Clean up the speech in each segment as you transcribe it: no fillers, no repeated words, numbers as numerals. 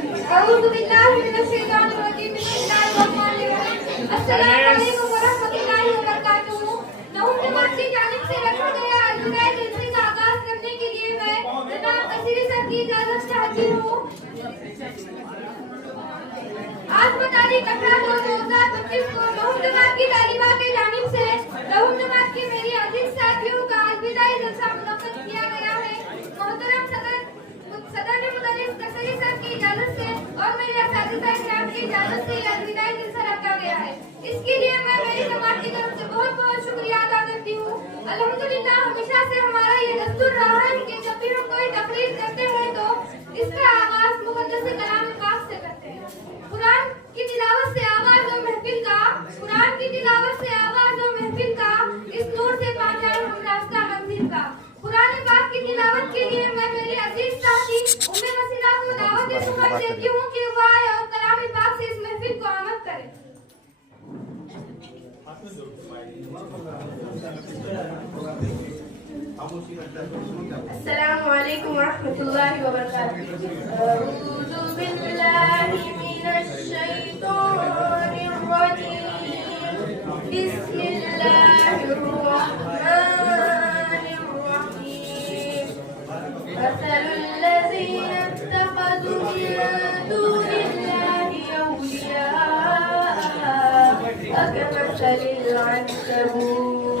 अऊज़ु बिल्लाहि मिनश शैतानिर रजीम। बिस्मिल्लाहिर रहमानिर रहीम। अस्सलामु अलैकुम व रहमतुल्लाहि व बरकातुहू। नहूम जमात की जानिब से रखा गया अलविदाई जलसे का आगाज करने के लिए मैं जनाब तसीरी सर की इजाजत चाहती हूँ। आज तारीख 18/2/2025 को नहूम जमात की तालिबात की जानिब से नहूम जमात के मेरी अजीज साथियों का अलविदाई जलसा मुनक्कद किया गया है। मोहतरम सदर मुदर्रिस तसीरी सर की इजाजत से और मेरे असातिज़ा इस्लाम की इजाजत से यह अलविदाई जलसा रखा गया है। इसके लिए मैं मेरी जमात की तरफ से बहुत बहुत शुक्रिया अदा करती हूँ। अल्हम्दुलिल्लाह हमेशा से हमारा ये दस्तूर रहा है कि जब भी हम कोई तकरीर करते हैं तो इसका आगाज मुक़द्दस कलाम पाक से करते हैं। कुरान की तिलावत से आगाज हो महफिल का, कुरान की तिलावत से आगाज हो महफिल का, इस नूर से पा जाए हम रास्ता मंजिल का। कुरान पाक की तिलावत के लिए मैं मेरी अजीज साथी उम्मे वसीला को दावत देती हूँ कि वो आए और कलाम पाक से इस महफिल को आमद करे। अस्सलामु अलैकुम व रहमतुल्लाहि व बरकातुहू। अऊज़ु बिल्लाहि मिनश शैतानिर रजीम। बिस्मिल्लाहिर रहमानिर रहीम। मसलुल लज़ीना इत्तख़ज़ू मिन दूनिल्लाहि औलिया कमसलिल अन्कबूत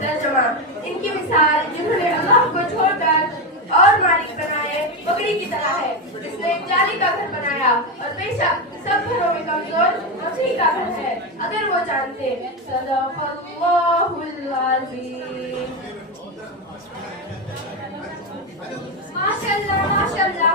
तर्जुमा, इनकी मिसाल जिन्होंने अल्लाह को छोड़कर और मालिक बनाए बकरी की तरह है जिसने एक जाली का घर बनाया और बेशक सब घरों में कमजोर मछली का घर है अगर वो जानते। सदक़ल्लाहुल अज़ीम। माशाअल्लाह माशाअल्लाह।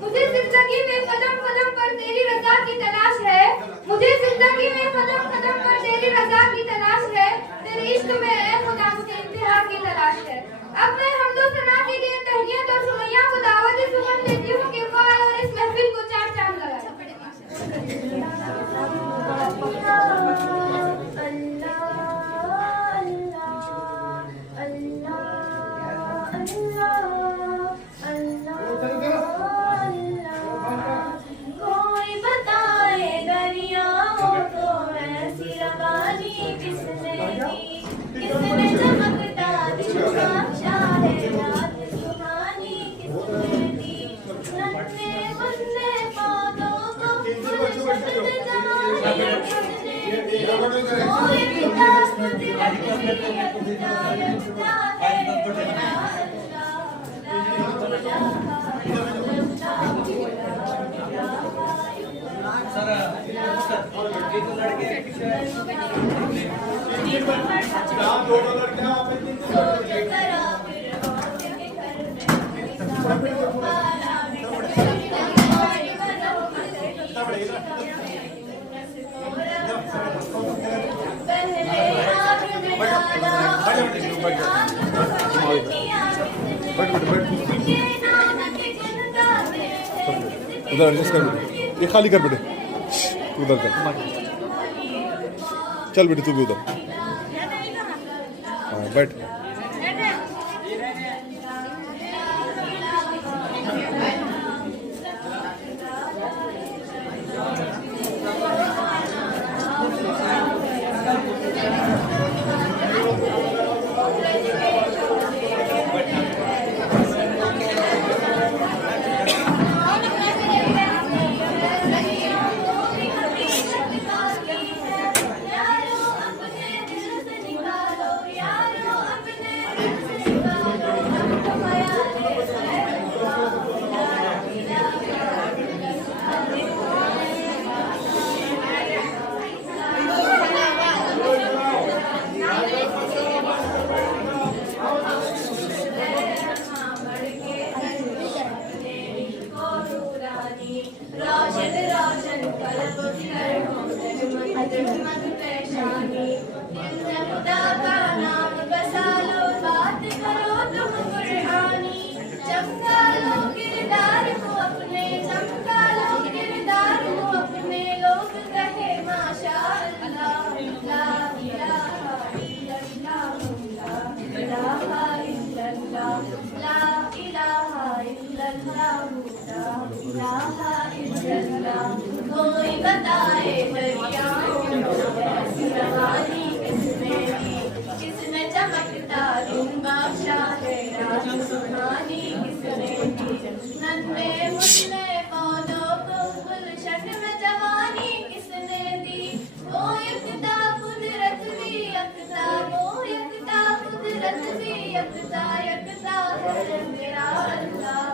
मुझे जिंदगी में कदम कदम पर तेरी रज़ा की तलाश है। मुझे जिंदगी में कदम कदम पर तेरी रज़ा की तलाश है। तेरे इश्क में है खुदा मुझे इंतहा की तलाश है। अब मैं हमदो सना के लिए तहनियत और सुमैया को दावत सुमन देती हूँ कि वो आए और इस महफिल को चार चांद लगाए। उधर एडजस्ट कर बेटे, ये खाली कर बेटे, उधर कर, चल बेटे तू भी उधर, हाँ बैठ। कोई बताए दरियाओं ऐसी रवानी किसने दी, किसने चमकता दिन बख्शा है रात सुहानी किसने दी, नन्हे मुन्ने पौधों को गुलशन में जवानी किसने दी, वो यकता कुदरत भी यकता, वो यकता कुदरत भी यकता, यकता है मेरा अल्लाह,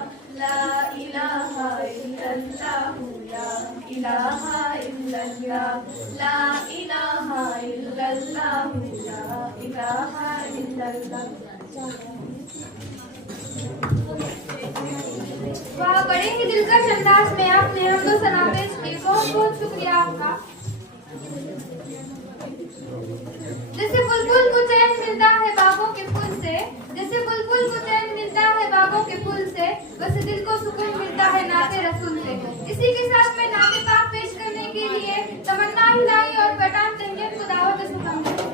ला इलाहा इल्लल्लाह, ला इलाहा इल्लल्लाह, ला इलाहा इल्लल्लाह, ला इलाहा इल्लल्लाह। वाह, बड़े ही दिलकश अंदाज में आपने हमको सना पेश की, बहुत बहुत शुक्रिया आपका। जैसे बुलबुल को चैन मिलता है बागों के फूल से, जैसे बुलबुल को चैन मिलता है बागों के फूल से, वैसे दिल को सुकून मिलता है नाते रसूल से। इसी के साथ में नाते पाक पेश करने के लिए तमन्ना हिलाई और पठान तंगीन को दावत सुनाऊंगी।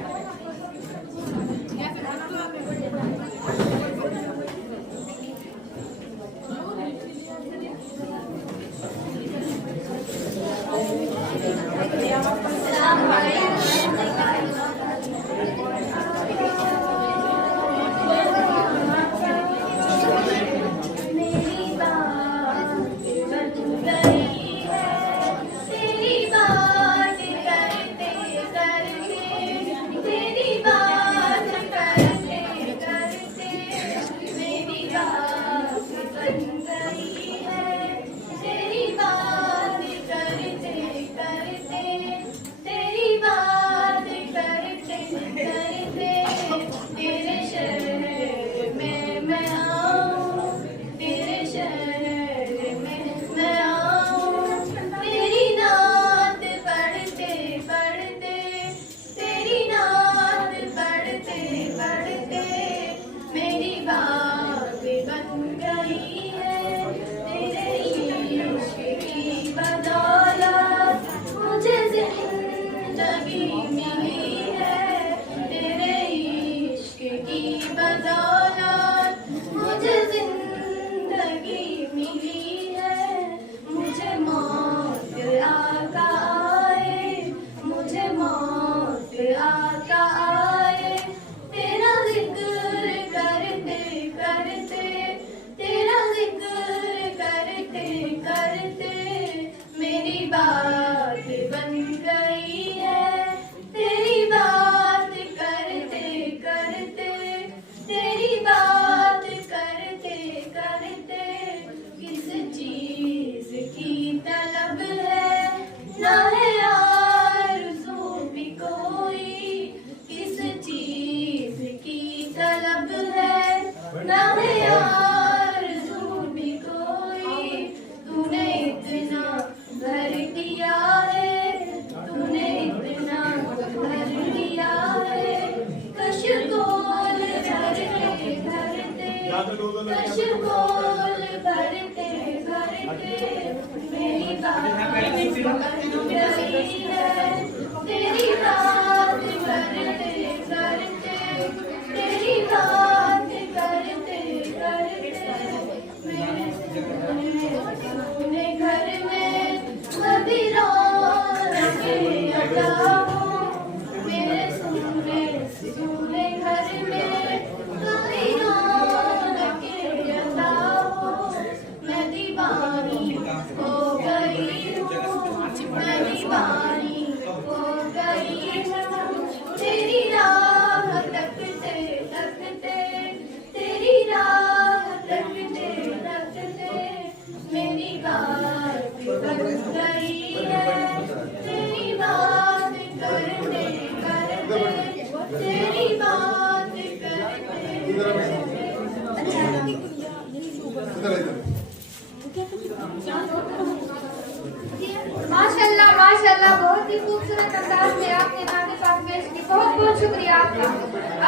माशाल्लाह माशाल्लाह, बहुत ही खूबसूरत अंदाज में आपने नाते पाक पेश की, बहुत बहुत शुक्रिया आपका।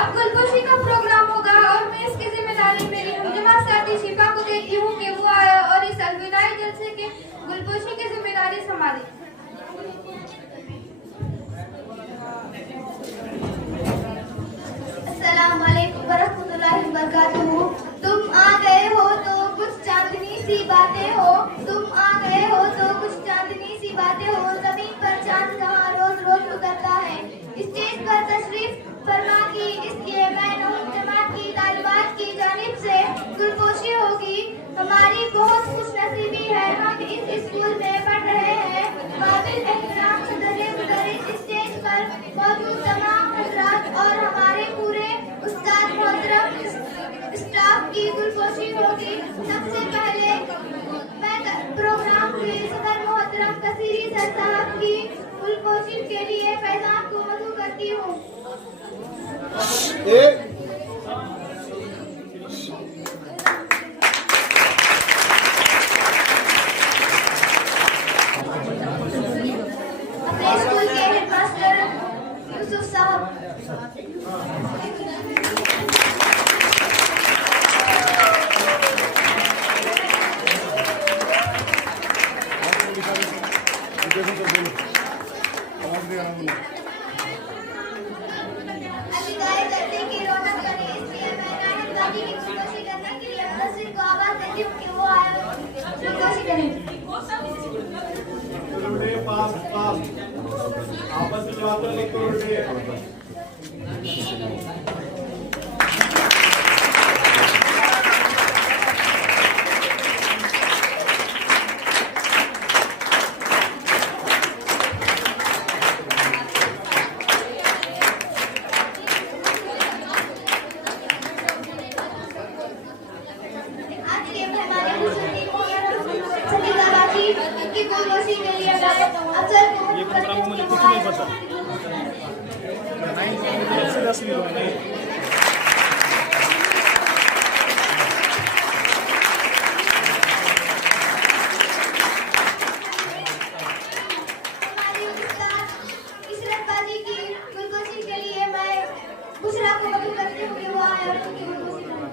अब गुलपोशी का प्रोग्राम होगा और मैं इसकी जिम्मेदारी मेरी हमजमा साथी शिफा को देती हूँ कि वो आए और इस अलविदाई जलसे के गुलपोशी की जिम्मेदारी संभाले। अस्सलाम वालेकुम वरहमतुल्लाहि वबरकातुहू। तुम आ गए हो तो कुछ चांदनी सी बातें हो, तुम आ गए हो तो कुछ चांदनी सी बातें हो, जमीन पर चांद जहाँ रोज रोज उतरता है। स्टेज पर तशरीफ फरमा की, इसलिए मैं नहूम जमात की तालिबात की जानिब से गुलपोशी होगी। हमारी बहुत खुशनसीबी है, हम इस स्कूल में पढ़ रहे हैं। काबिल एहतराम सदर मुदर्रिस स्टेज पर मौजूद तमाम हज़रात और हमारे पूरे उस्ताद मोहतरम स्टाफ की गुलपोशी होगी। सबसे पहले मैं प्रोग्राम के सदर मोहतरम कसीरी सर साहब की गुलपोशी के लिए पैगाम को मधु करती हूँ। अपने स्कूल के हेडमास्टर यूसुफ साहब। अलिदाई दर्जे की रौनक बने, इसलिए मैं नाहिद बाजी की गुलपोशी करने के लिए मुदस्सिर को आवाज देती हूँ कि वो आए गुलपोशी करें। आपस में बातें लेकर आज के मेहमान सलीला बाजी की गुलपोशी के लिए अफसर को मुझे कुछ नहीं पता। हमारी उस्ताद इशरत बाजी की गुलपोशी के लिए मैं बुशरा को मधु करती हूँ कि वो आए और उनकी गुलपोशी करें।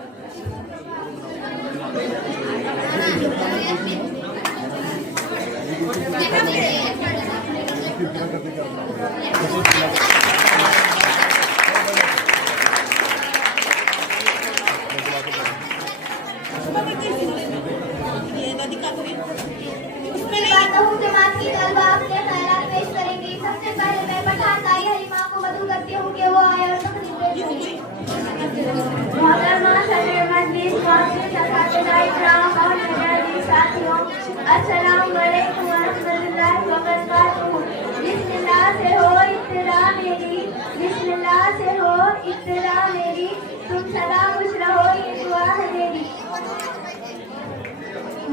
उसके बाद नहूम जमात की तलबा अपने ख्यालात पेश करेंगी। सबसे पहले मैं पठान दाई हलीमा को मधु करती हूँ कि वो आए और तकरीर पेश करें। मोहतरमा सदर मजलिस, काबिल असातिज़ा इकराम और मेहरबान साथियों, अस्सलाम वालेकुम व रहमतुल्लाहि व बरकातुहू। बिस्मिल्लाह से हो इब्तिदा मेरी, बिस्मिल्लाह से हो इब्तिदा मेरी, तुम सदा खुश रहो ये दुआ है मेरी।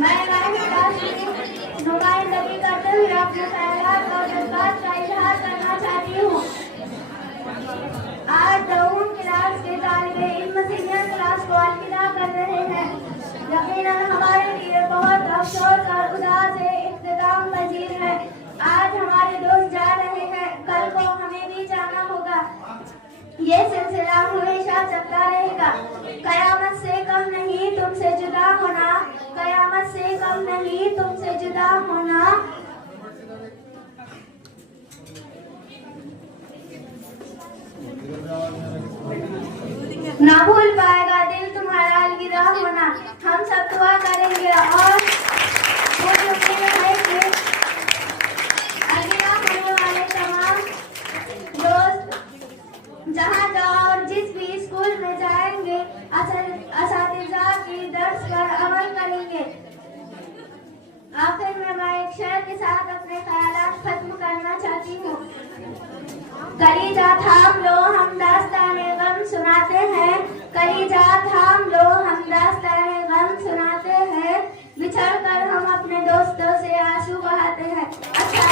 मैं नुमाइंदगी करते हुए अपने ख्यालात और जज्बात का इजहार करना चाहती हूँ। आज नवम क्लास के तालिबे इल्म सीनियर क्लास को अलविदा कर रहे हैं। यकीनन हमारे लिए बहुत अफसोस और उदास इख्तिताम पजीर है। आज हमारे दोस्त जा रहे हैं, कल को हमें भी जाना होगा। ये सिलसिला हमेशा चलता रहेगा। कयामत से कम नहीं तुमसे जुदा होना, कयामत से कम नहीं तुमसे जुदा होना। ना भूल पाएगा दिल तुम्हारा अलविदा होना। हम सब दुआ करेंगे और मुझे उम्मीद है कि अलविदा होने वाले तमाम दोस्त जहाँ जाओ और जिस भी स्कूल में जाएंगे असातिज़ा की दर्स पर अमल करेंगे। आखिर में मैं एक शेर के साथ अपने ख्यालात खत्म करना चाहती हूँ। कलीजा थाम लो हम दास्ताने गम सुनाते हैं, कलीजा थाम लो हम दास्ताने गम सुनाते हैं। बिछड़ कर हम अपने दोस्तों से आंसू बहाते हैं। अच्छा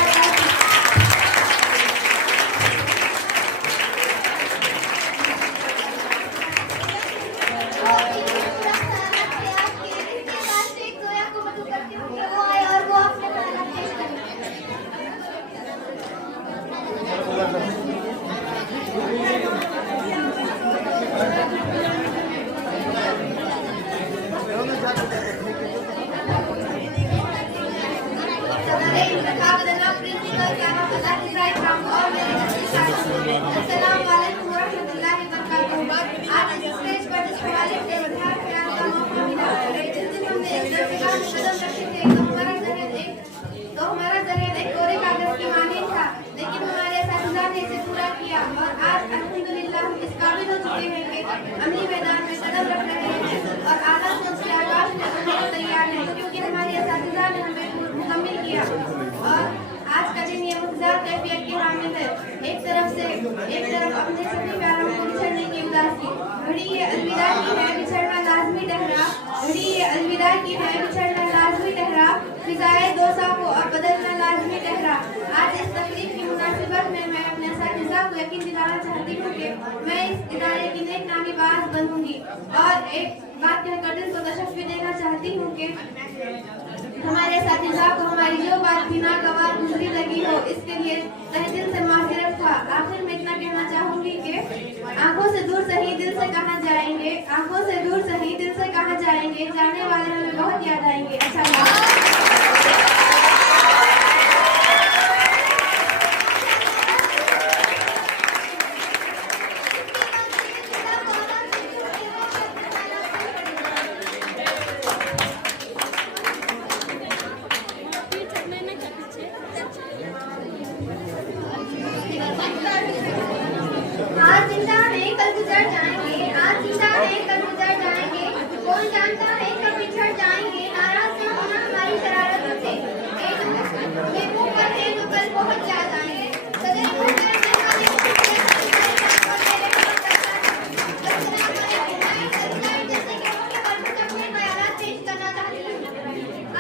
आज इस स्टेज पर जिस हवाले से विद्यार्थियों का मौका मिला, जिस दिन हमने में कदम रखे थे तो हमारा जहन एक कोरे कागज की माने था, लेकिन हमारे असातिज़ा ने इसे पूरा किया और आज अल्हम्दुलिल्लाह हम इस काबिल हो चुके हैं कि अमली मैदान में कदम रख रहे हैं और आला सोच के आकाश में उड़ने को तैयार हैं, क्योंकि हमारे असातिज़ा ने हमें मुकम्मिल किया। और आज का दिन ये मुख्तार कैफियत की हामिल है। एक तरफ अपने सभी प्यारों को बिछड़ने की उदासी, घड़ी ये अलविदा की है बिछड़ना लाजमी ठहरा, घड़ी ये अलविदा की है बिछड़ना लाजमी ठहरा, फिजाए दोसा को अब बदलना लाजमी ठहरा। आज इस तकलीफ की मुनासिबत में मैं अपने असातिज़ा को यकीन दिलाना चाहती हूँ कि मैं इस इदारे की नेक नामी बाज बनूंगी। और एक बात कहकर दिल को तशफ़ी देना चाहती हूँ कि हमारे असातिज़ा को हमारी जो बात भी नागवार गुजरी लगी हो, इसके लिए तहे दिल से माफ़िरत था। आखिर में इतना कहना चाहूंगी कि आंखों से दूर सही दिल से कहाँ जाएंगे, आंखों से दूर सही दिल से कहाँ जाएंगे, जाने वाले हमें बहुत याद आएंगे। अच्छा आज जिंदा है कल गुजर जाएंगे, आज जिंदा है कल गुजर जाएंगे, कौन जानता है कब बिछड़ जाएंगे, नाराज न होना हमारी शरारतों से, ये मुंह पर है जो कल बहुत याद आएंगे। सदर मुहतरम मेहमान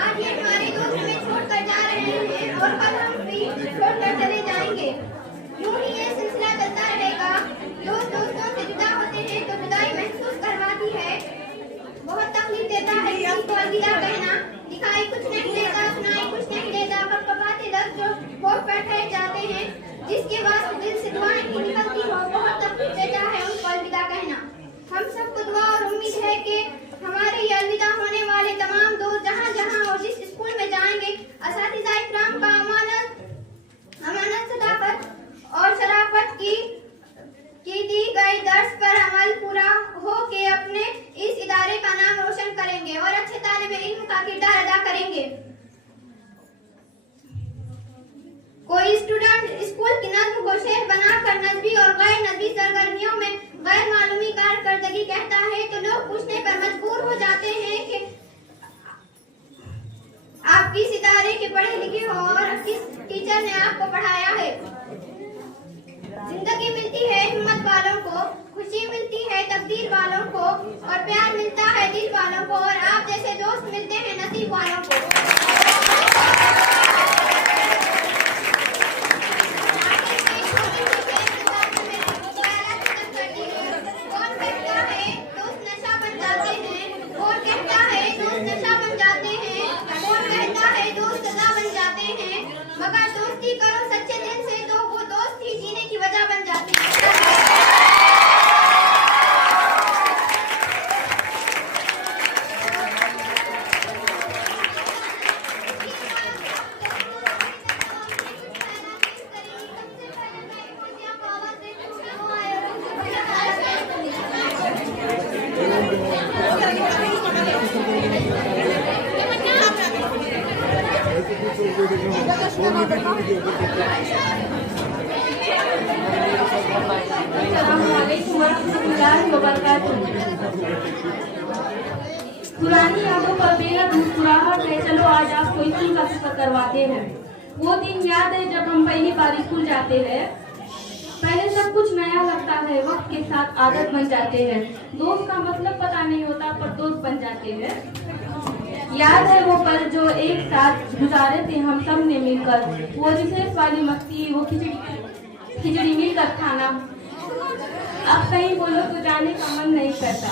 आज ये हमारे दोस्त हमें छोड़कर जा रहे हैं और कल हम भी छोड़कर चले जाएंगे। यूं ही ये सिलसिला चलता रहेगा। दोस्त दोस्तों से जुदा होते हैं तो जुदाई महसूस करवाती है, बहुत तकलीफ देता है किसी को अलविदा कहना, दिखाई कुछ नहीं देता, सुनाई कुछ नहीं देता, पर कपाते लफ्ज़ जो होठ पर ठहर जाते हैं, जिसके बाद दिल से दुआएं भी निकलती हो, बहुत तकलीफ देता है उनको अलविदा कहना। हम सबको दुआ और उम्मीद है कि हमारे ये अलविदा होने वाले तमाम दोस्त जहाँ जहाँ और जिस स्कूल में जाएंगे, असातिज़ा इकराम का अमानत सदाकत और शराफत की दी गई दर्स पर अमल पूरा हो के अपने इस इदारे का नाम रोशन करेंगे और अच्छे तालिब इल्म का किरदार अदा करेंगे। कोई स्टूडेंट स्कूल की नज़्म को शेर बनाकर नज़्मी और गैर नज़्मी सरगर्मियों में गैर मालूमी कारकर्दगी कहता है तो लोग पूछने पर मजबूर हो जाते हैं कि आप किस इदारे के पढ़े लिखे हो और किस टीचर ने आपको पढ़ाया है। जिंदगी मिलती है हिम्मत वालों को, खुशी मिलती है तकदीर वालों को और प्यार मिलता है दिल वालों को और आप जैसे दोस्त मिलते हैं नसीब वालों को। कौन कहता है दोस्त नशा बन जाते हैं, कौन कहता है दोस्त नशा बन जाते हैं, कौन कहता है दोस्त सजा बन जाते हैं, मगर दोस्ती करो सच्चे दिल से तो वो दोस्त ही जीने की वजह बन जाती है। पुरानी यादों पर बेहद मुस्कुराहट है। चलो आज आपको स्कूल का सफर करवाते हैं। वो दिन याद है जब हम पहली बार स्कूल जाते हैं। पहले सब कुछ नया लगता है, वक्त के साथ आदत बन जाते हैं। दोस्त का मतलब पता नहीं होता पर दोस्त बन जाते हैं। याद है वो पल जो एक साथ गुजारे थे हम सब ने मिलकर, वो रिसेस वाली मस्ती, वो खिचड़ी मिलकर खाना। अब कहीं बोलो तो जाने का मन नहीं करता।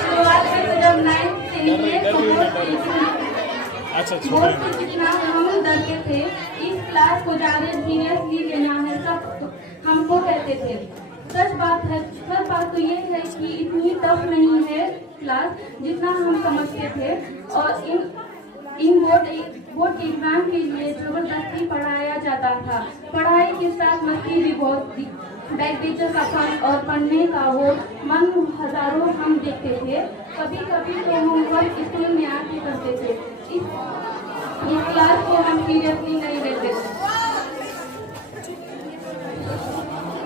शुरुआत में तो जब 9th से निकले तो बहुत कितना हम डरते थे। इस क्लास को ज्यादा सीरियसली लेना है सब हमको कहते थे। सच बात तो ये है कि इतनी टफ नहीं है क्लास जितना हम समझते थे और इन बोर्ड के एग्जाम के लिए जबरदस्ती पढ़ाया जाता था। पढ़ाई के साथ मस्ती भी बहुत बैक बेंचर का फन और पढ़ने का वो मन हजारों हम देखते थे। कभी कभी तो होमवर्क स्कूल में आके करते थे। इस क्लास को हम सीरियसली नहीं लेते थे।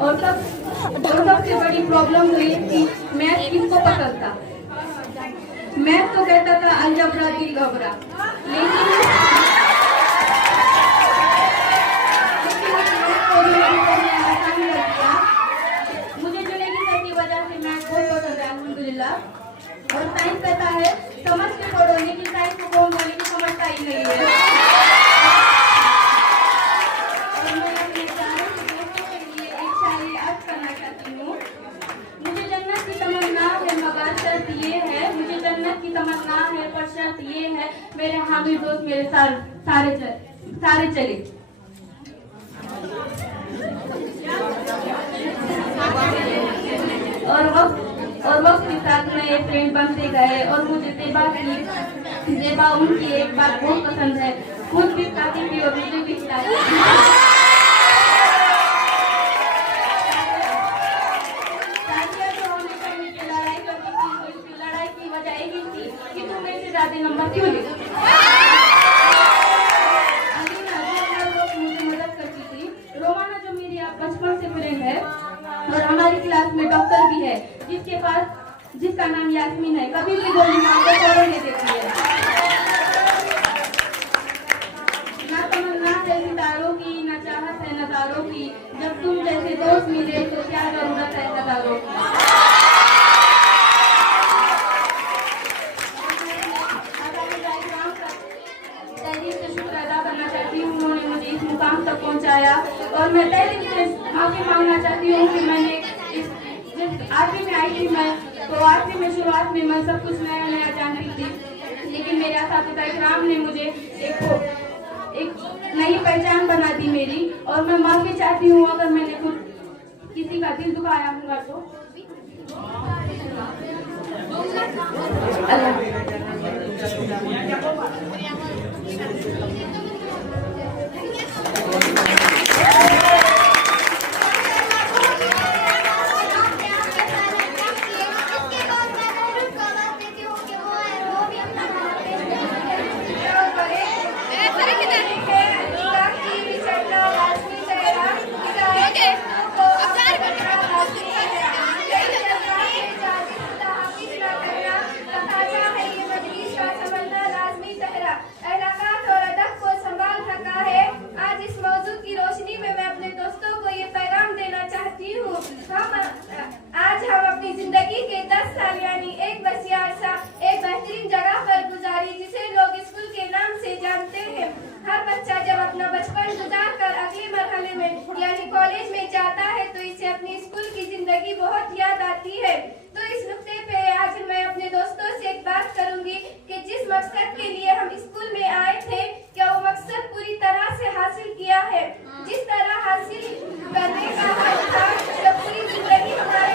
और सबसे बड़ी प्रॉब्लम हुई थी मैथ किसको पसंद था। मैथ तो कहता था अलजबरा दिल घबरा, लेकिन मुझे जुनेदी सर की वजह से मैथ बहुत पसंद है अल्हम्दुलिल्लाह। और साइंस कहता है समझ के पढ़ो, लेकिन साइंस को कौन बोले कि समझता ही नहीं है। और मैं अपने चारों दोस्तों के लिए एक शायरी अर्ज करना चाहती हूँ। मुझे जन्नत की तमन्ना है मगर शर्त ये है, मुझे जन्नत की तमन्ना है पर शर्त ये है, मेरे हामिद दोस्त मेरे सारे चले। और वक्त के साथ नए फ्रेंड बनते गए और मुझे ज़ेबा उनकी एक बात बहुत पसंद है, खुद भी खाती थी और मुझे भी खिलाती थी। लड़ाई करती थी, तो इसकी लड़ाई की वजह यही थी कि तुम मेरे से ज्यादा नंबर क्यों ले। मुझे मदद करती थी। रोमाना जो मेरी बचपन से फ्रेंड है और हमारी क्लास में डॉक्टर भी है जिसका नाम यास्मीन है, कभी भी गोली मारकर फौरन ले देती है। ना तमन्ना है सितारों की, ना चाहत है नजारों की, जब तुम जैसे दोस्त मिले तो क्या जरूरत है नजारों की। शुक्र अदा करना चाहती हूँ, उन्होंने मुझे इस मुकाम तक पहुँचाया। और मैं तहे दिल से माफी मांगना चाहती हूँ कि मैंने आठवीं में आई थी मैं, तो आठवीं में शुरुआत में मैं सब कुछ नया नया जानती थी, लेकिन मेरे असातिज़ा इकराम ने मुझे एक नई पहचान बना दी मेरी। और मैं माफी चाहती हूँ अगर मैंने खुद किसी का दिल दुखाया होगा तो। कॉलेज में जाता है तो इसे अपनी स्कूल की जिंदगी बहुत याद आती है। तो इस नुक्ते पे आज मैं अपने दोस्तों से एक बात करूंगी कि जिस मकसद के लिए हम स्कूल में आए थे, क्या वो मकसद पूरी तरह से हासिल किया है? जिस तरह हासिल करने का हक था, तो पूरी जिंदगी हमारे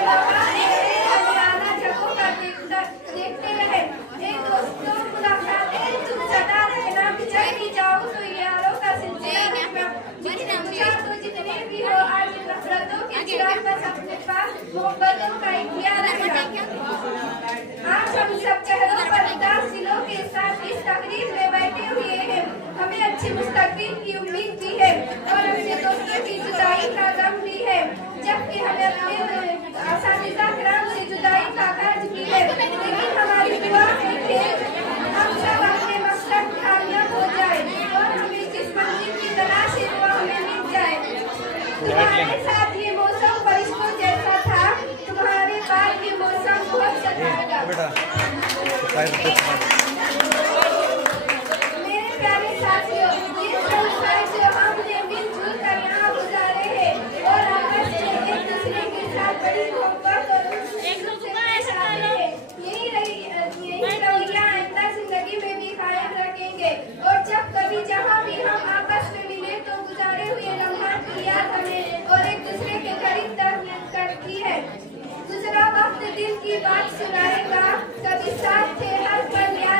आना जगहों का देखते रहे। दोस्तों मुलाकातें तुम सदा रहना, बिछड़ भी जाओ तो यारों का सिलसिला तो जितने भी हो, आज नफरतों के खिलाफ बस अपने पास मोहब्बतों का इख्तियार रहेगा। आज हम सब चेहरों पर उदास दिलों के साथ इस तकरीर में बैठे हुए हैं। हमें अच्छी मुस्तकबिल की उम्मीद भी है और अपने दोस्तों की जुदाई का गम भी है, जबकि हमें अपने असातिज़ा किराम से जुदाई का कर्ज भी है। लेकिन हमारी दुआ है कि हम सब अपने मकसद कामयाब हो जाए और हमें जिस मंजिल की तलाश है वो हमें मिल जाए। तुम्हारे साथ ये मौसम बारिशों जैसा था, तुम्हारे पास ये मौसम बहुत सताएगा। मेरे प्यारे साथियों, ये सब जो हमने मिलजुल कर यहाँ गुजारे हैं और आपस में एक दूसरे के साथ बड़ी मोहब्बत और यही रवैया आइंदा जिंदगी में भी कायम रखेंगे। और जब कभी जहाँ भी हम आपस में मिले तो गुजारे हुए लम्हात की याद हमें और एक दूसरे के करीब करती है। गुजरा वक्त दिल की बात सुनाएगा, कभी साथ थे हर पल याद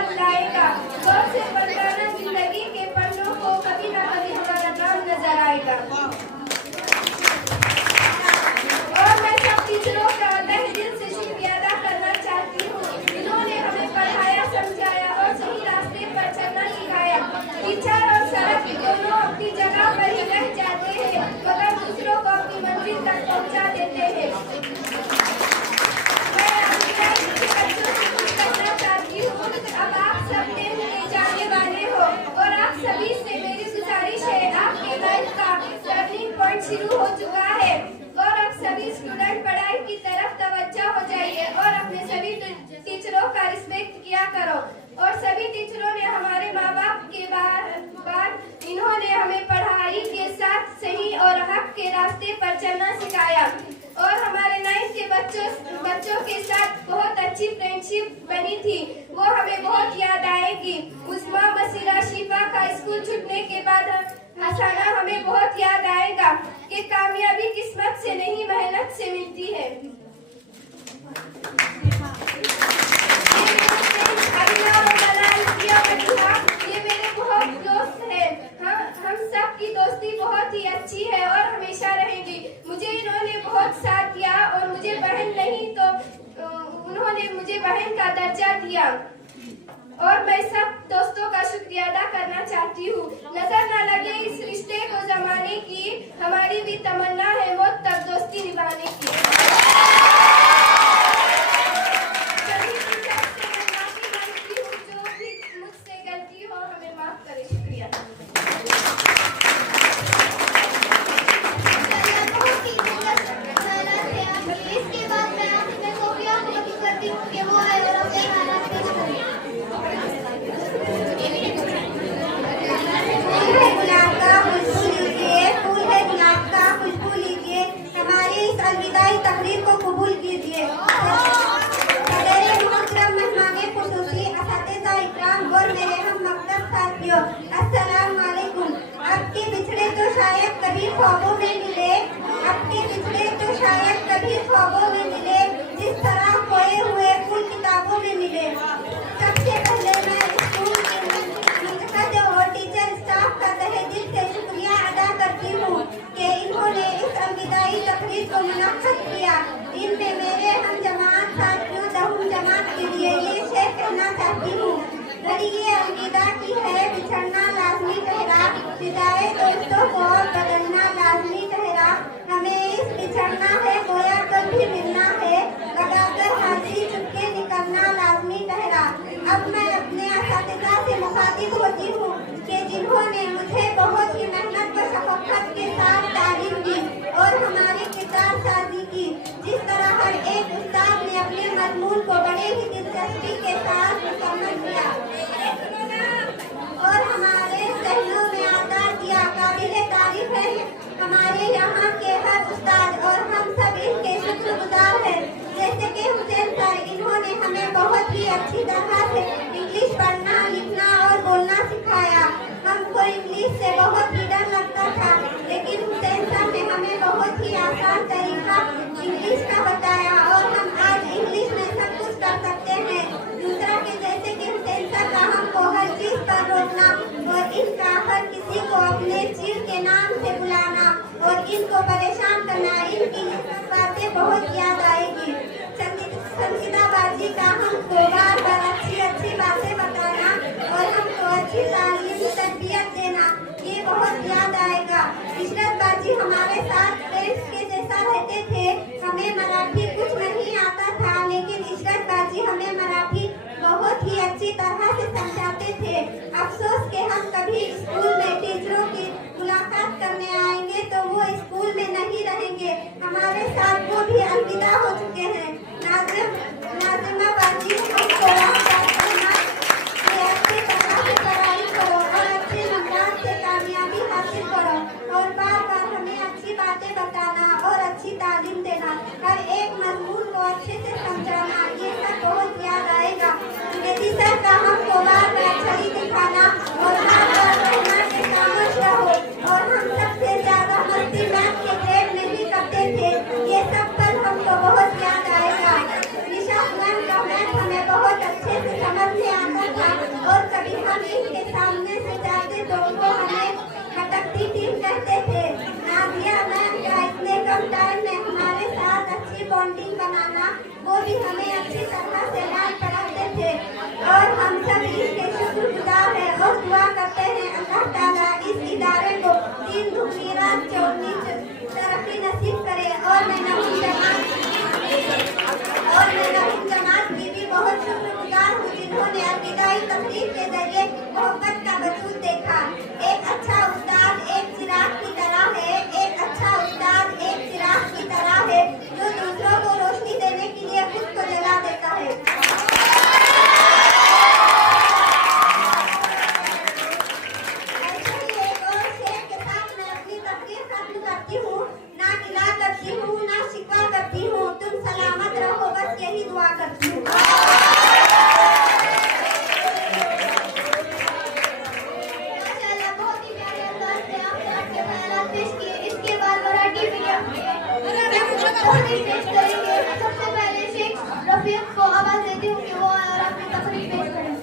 हुआ है। और अब सभी स्टूडेंट पढ़ाई की तरफ तवज्जो हो जाइए और अपने सभी टीचरों का रिस्पेक्ट किया करो। और सभी टीचरों ने हमारे माँ बाप के बाद इन्होंने हमें पढ़ाई के साथ सही और हक के रास्ते पर चलना सिखाया। और हमारे 9th के बच्चों के साथ बहुत अच्छी फ्रेंडशिप बनी थी, वो हमें बहुत याद आएगी। उस्मा, बसीरा, शिफा का स्कूल छूटने के बाद हसाना हमें बहुत याद आएगा कि कामयाबी किस्मत से नहीं मेहनत से मिलती है। ये मेरे बहुत दोस्त हैं। हम सब की दोस्ती बहुत ही अच्छी है और हमेशा रहेगी। मुझे इन्होंने बहुत साथ दिया और मुझे बहन नहीं तो उन्होंने मुझे बहन का दर्जा दिया। और मैं सब दोस्तों का शुक्रिया अदा करना चाहती हूँ। नजर न लगे इस रिश्ते को जमाने की, हमारी भी तमन्ना है मौत तक दोस्ती निभाने की। सभी टीचर से मैं माफी मांगती हूँ, जो भी मुझसे गलती हो हमें माफ करे। शुक्रिया। इसके बाद मैं सोफिया को बता करती हूँ कि वो है और अपने हालात पेश करें। फूल है गुलाब का खुशबू लीजिए, हमारी इस अलविदाई तकरीर को कबूल कीजिए। मोहतरम मेहमाने खुसूसी, असातिज़ा इकराम और मेरे हम मकतब साथियों, अस्सलाम वालेकुम। आपके बिछड़े तो शायद कभी ख्वाबों में मिले, आपके बिछड़े तो शायद कभी ख्वाबों में मिले, जिस तरह खोए हुए फूल किताबों में मिले। सबसे पहले मैं स्कूल के और टीचर स्टाफ का तहे दिल से शुक्रिया अदा करती हूँ कि इन्होंने इस अलविदाई तकरीर को मुनक्कद किया। इनमें मेरे हम जमात साथियों दहुम जमात के लिए ये शेर कहना चाहती हूँ। घड़ी ये अलविदा की है, बिछड़ना लाजमी ठहरा, विदाए दोस्तों को बदलना लाजमी ठहरा। हमें इस बिछड़ना है गोया कल भी मिलना है, लगाकर हाजिरी चुपके निकलना लाजमी ठहरा। अब मैं अपने असातिज़ा से मुखातिब होती हूँ कि जिन्होंने मुझे बहुत ही मेहनत व शफ़क़त के साथ तालीम दी और हमारी किताब साजी की। जिस तरह हर एक उस्ताद ने अपने मजमून को बड़े ही दिलचस्पी के साथ मुकम्मल किया और हमारे सहनों में आता किया, काबिले तारीफ है हमारे यहाँ के हर उस्ताद और हम सब इनके शुक्रगुजार हैं। जैसे कि हुसैन सर, इन्होंने हमें बहुत ही अच्छी तरह से इंग्लिश पढ़ना, लिखना और बोलना सिखाया। हमको इंग्लिश से बहुत ही डर लगता था, लेकिन हुसैन सर ने हमें बहुत ही आसान तरीका इंग्लिश का बताया और हम आज इंग्लिश में सब कुछ कर सकते हैं। दूसरा कि जैसे कि हुसैन सर का हमको हर चीज पर रोकना और इनका हर किसी को अपने चीज के नाम से बुलाना और इनको परेशान करना, इनकी बातें बहुत याद आएगी। संगीता बाजी का हमको बार बार अच्छी अच्छी बातें बताना और हमको अच्छी तालीम तरबियत देना, ये बहुत याद आएगा। इशरत बाजी हमारे साथ फ्रेंड्स के जैसा रहते थे। हमें मराठी कुछ नहीं आता था, लेकिन इशरत बाजी हमें मराठी बहुत ही अच्छी तरह से समझाते थे। अफसोस कि हम कभी स्कूल में टीचरों की मुलाकात करने आएंगे तो वो स्कूल में नहीं रहेंगे, हमारे साथ वो भी अलविदा हो चुके हैं। नाज़िमा बाजी हमको अच्छी तरह से पढ़ाई करो और अच्छे नंबर से कामयाबी हासिल करो और बार बार हमें अच्छी बातें बताना और अच्छी तालीम देना, हर एक मजमून को अच्छे से समझाना, ये सब बहुत याद आएगा। यदि सर का हमको बार बार छड़ी दिखाना और बार बार कहना कि खामोश रहो और हम सबसे ज्यादा मस्ती मैथ के ग्रेड में भी करते थे, ये सब पर हमको बहुत याद आएगा। निशा मैम का मैथ हमें बहुत अच्छे से समझ में आता था और कभी हम इनके सामने से जाते तो वो हमें खटकती टीम कहते थे। नादिया मैम का इतने कम टाइम में हमारे साथ अच्छी बॉन्डिंग बनाना, वो भी तकरीर पेश करेंगे। सबसे पहले शेख रफीक को आवाज देती हूँ कि वो और अपनी तकरीर पेश करें।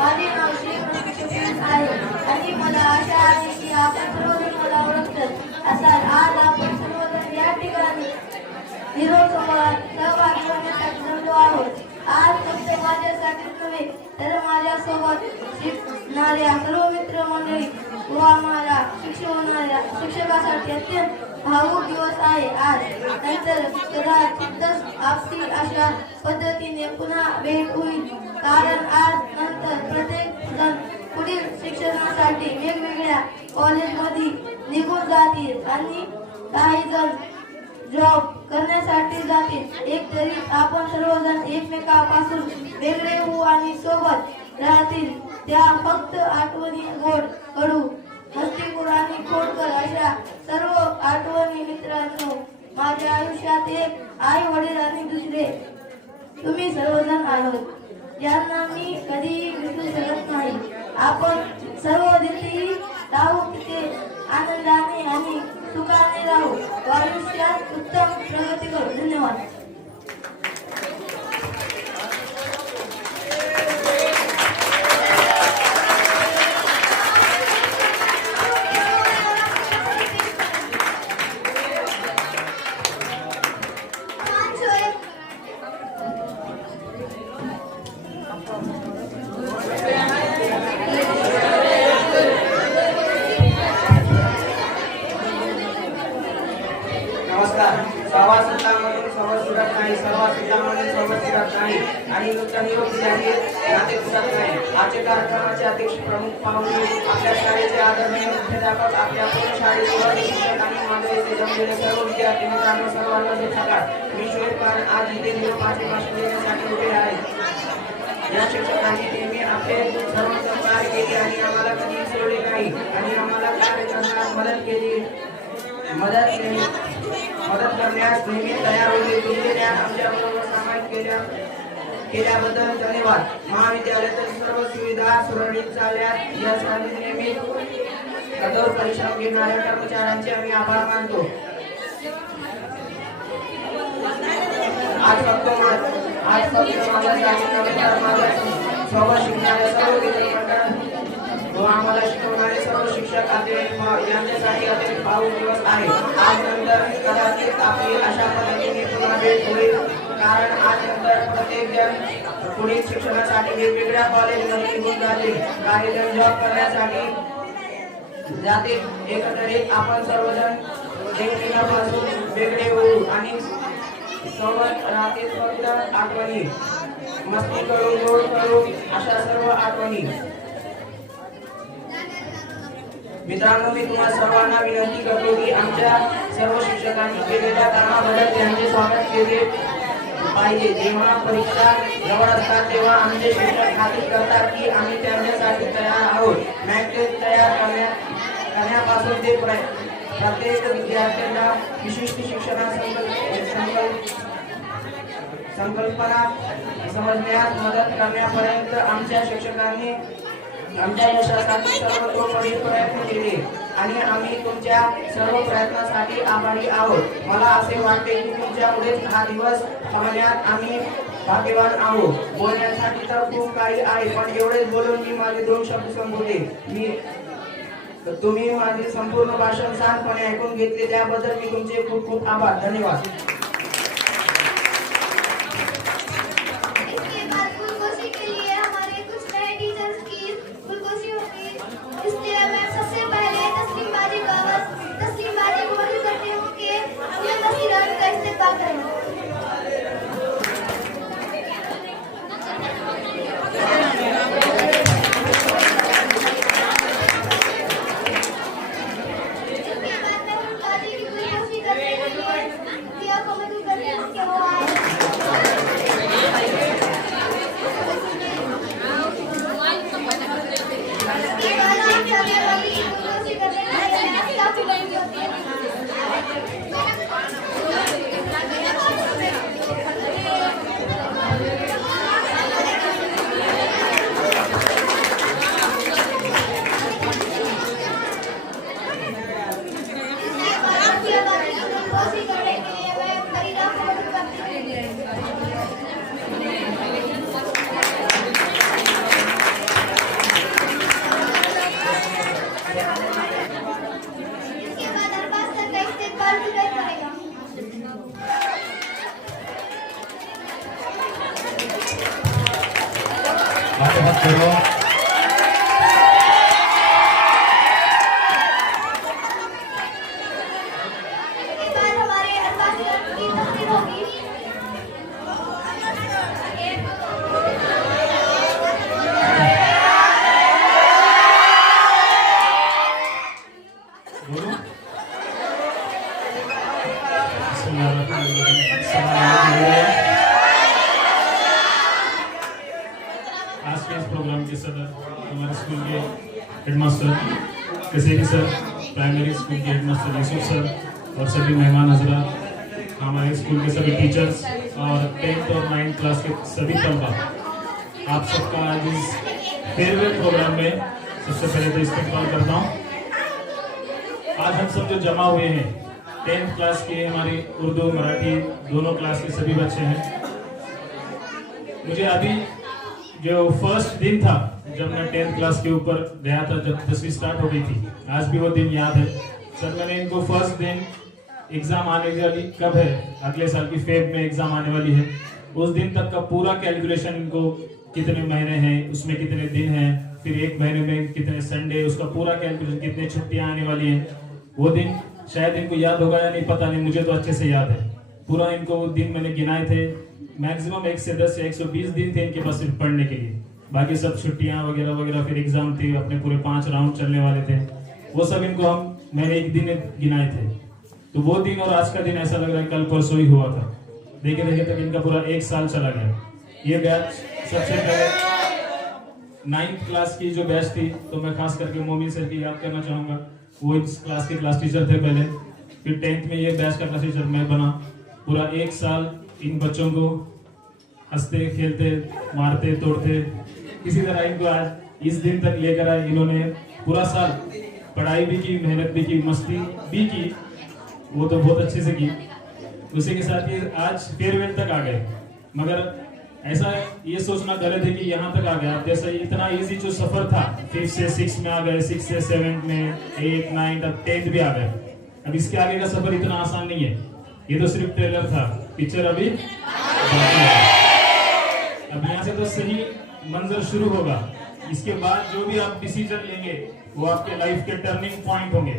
माझे नाव श्री आहे आणि मला आशा आहे की आपण सर्वजण मला ओळखतात असाल। आज आपण सर्वजण या ठिकाणी निरोप समारंभात सहभागी होण्यासाठी जमलो आहोत। आज फक्त माझ्यासाठीच नव्हे तर माझ्यासोबत शिकणाऱ्या सर्व मित्रमंडळी व आम्हाला शिक्षकासाठी अत्यंत भावुक दिवस आहे आज। नंतर कदाचितच आपली अशा पद्धतीने पुन्हा भेट होईल, कारण आज नंतर प्रत्येक जण पुढील शिक्षणासाठी वेगवेगळ्या कॉलेजमध्ये निघून जातील आणि काही जण जॉब करण्यासाठी जातील। एक तरी आपण सर्वजण एकमेकांपासून वेगळे होऊ आणि सोबत राहतील त्या फक्त आठवणी गोड कडू मस्तीखोर आणि खोडकर अशा सर्व आठवणी मित्रांनो माझ्या आयुष्यात एक आई वडील आणि दुसरे तुम्ही सर्वजण आहोत ज्यांना मी कधीही विसरू शकत नाही। आपण सर्व जिथेही राहू तिथे आनंदाने आणि सुखाने राहू व आयुष्यात उत्तम प्रगती करू। धन्यवाद। नमस्कार। सभासदांमधून सर्व सुरत नाही, सभासदांमधून सर्व सुरत नाही आणि नुकता निरोप दिल्याने नाते सुरत नाही। आजच्या कार्यक्रमाचे अध्यक्ष प्रमुख पाहुणे आपल्या शाळेचे आदरणीय मुख्याध्यापक, आपल्या पूर्ण शाळेचे शिक्षक आणि माझ्या इथे जमलेले सर्व विद्यार्थी मित्रांनो सर्वांना शुभ सकाळ। मी शोएब खान आज इथे निरोपाचे भाषण देण्यासाठी उभे आहे। या शिक्षकांनी नेहमी आपले सर्व सहकार्य केले आणि आम्हाला कधी सोडले नाही आणि आम्हाला कार्य करण्यास मदत करण्यास नेहमी तयार होते। तुमचे ज्ञान आमच्याबरोबर सामायिक केल्याबद्दल धन्यवाद। महाविद्यालयातील सर्व सुविधा सुरळीत चालल्या यासाठी नेहमी कठोर परिश्रम घेणाऱ्या कर्मचाऱ्यांचे आम्ही आभार मानतो। आज फक्त माझ्यासाठी नव्हे तर माझ्या सोबत शिकणाऱ्या सर्व विद्यार्थ्यांना व आम्हाला शिकवणारे सर्व शिक्षक यांच्यासाठी अत्यंत भावुक दिवस आहे। आज नंतर कदाचित आपली अशा पद्धतीने पुन्हा भेट होईल, कारण आज नंतर प्रत्येक जण पुढील शिक्षणासाठी वेगवेगळ्या कॉलेजमध्ये निघून जातील, काही जण जॉब करण्यासाठी जातील। एकत्रित आपण सर्वजण एकमेकांपासून वेगळे होऊ आणि सोबत राहतील फक्त आठवणी, मस्ती करू, गोड करू अशा सर्व आठवणी। मित्रांनो, मी तुम्हा सर्वांना विनंती करतो की आमच्या सर्व शिक्षकांनी केलेल्या कामाबद्दल त्यांचे स्वागत केले पाहिजे। जेव्हा परीक्षा जवळ असतात तेव्हा आमचे शिक्षक खात्री करतात की आम्ही त्यांच्यासाठी तयार आहोत। मॅट्रिक तयार करण्यापासून ते प्रत्येक विद्यार्थ्यांना विशिष्ट शिक्षणा संकल्पना समजण्यास मदत करण्यापर्यंत आमच्या शिक्षकांनी आमच्या यशासाठी सर्वतोपरी प्रयत्न केले आणि आम्ही तुमच्या सर्व प्रयत्नासाठी आभारी आहोत। मला असे वाटते की तुमच्यामुळेच हा दिवस पाहण्यात आम्ही भाग्यवान आहोत। बोलण्यासाठी तर खूप काही आहे, पण एवढेच बोलून मी माझे 2 शब्द संपवते। तुम्ही माझे संपूर्ण भाषण शांतपणे ऐकून घेतले त्याबद्दल मी तुमचे खूप खूप आभार। धन्यवाद। इसके बाद मैं हाथों हाथ करो। इस बार हमारे अल्फाज की तस्वीर होगी। बोलो। आज के इस प्रोग्राम के सदर हमारे स्कूल के हेडमास्टर कसेरी सर, प्राइमरी स्कूल के हेडमास्टर यूसुफ सर और सभी मेहमान हजरात, हमारे स्कूल के सभी टीचर्स और 10th और 9th क्लास के सभी तलबा, आप सबका आज इस फेयरवेल प्रोग्राम में सबसे पहले तो इस्तकबाल करता हूँ। आज हम सब जो जमा हुए हैं 10th क्लास के, हमारी उर्दू मराठी दोनों क्लास के सभी बच्चे हैं। मुझे अभी जो फर्स्ट दिन था जब मैं 10th क्लास के ऊपर गया था, जब 10वीं स्टार्ट हो गई थी, आज भी वो दिन याद है सर। मैंने इनको फर्स्ट दिन एग्जाम आने वाली कब है, अगले साल की फेब में एग्जाम आने वाली है, उस दिन तक का पूरा कैलकुलेशन, इनको कितने महीने हैं, उसमें कितने दिन हैं, फिर एक महीने में कितने संडे, उसका पूरा कैलकुलेशन, कितनी छुट्टियां आने वाली हैं, वो दिन शायद इनको याद होगा या नहीं पता नहीं, मुझे तो अच्छे से याद है। पूरा इनको वो दिन मैंने गिनाए थे, मैक्सिमम 1 से 10 से 120 दिन थे इनके पास सिर्फ पढ़ने के लिए, बाकी सब छुट्टियां वगैरह वगैरह, फिर एग्जाम थे, अपने पूरे 5 राउंड चलने वाले थे, वो सब इनको मैंने एक दिन गिनाए थे। तो वो दिन और आज का दिन ऐसा लग रहा है कल परसों ही हुआ था। देखे देखे तक इनका पूरा 1 साल चला गया। ये बैच सबसे पहले 9th क्लास की जो बैच थी, तो मैं खास करके मोमिन सर की याद करना चाहूंगा, वो इस क्लास के क्लास टीचर थे पहले, फिर 10th में ये बैच का क्लास टीचर मैं बना। पूरा 1 साल इन बच्चों को हंसते खेलते मारते तोड़ते किसी तरह इनको आज इस दिन तक लेकर आए। इन्होंने पूरा साल पढ़ाई भी की, मेहनत भी की, मस्ती भी की, वो तो बहुत अच्छे से की। उसी के साथ ये आज फेयरवेल तक आ गए, मगर ऐसा ये सोचना गलत है कि यहाँ तक आ गया। आप जैसा इतना इजी जो सफर था, 5th से 6 में आ गए, 6 से 7 में, 8, 9, अब 10th भी आ गए। अब इसके आगे का सफर इतना आसान नहीं है। ये तो सिर्फ ट्रेलर था, पिक्चर अभी बाकी है। अब यहाँ से तो सही मंजर शुरू होगा। इसके बाद जो भी आप डिसीजन लेंगे वो आपके लाइफ के टर्निंग पॉइंट होंगे।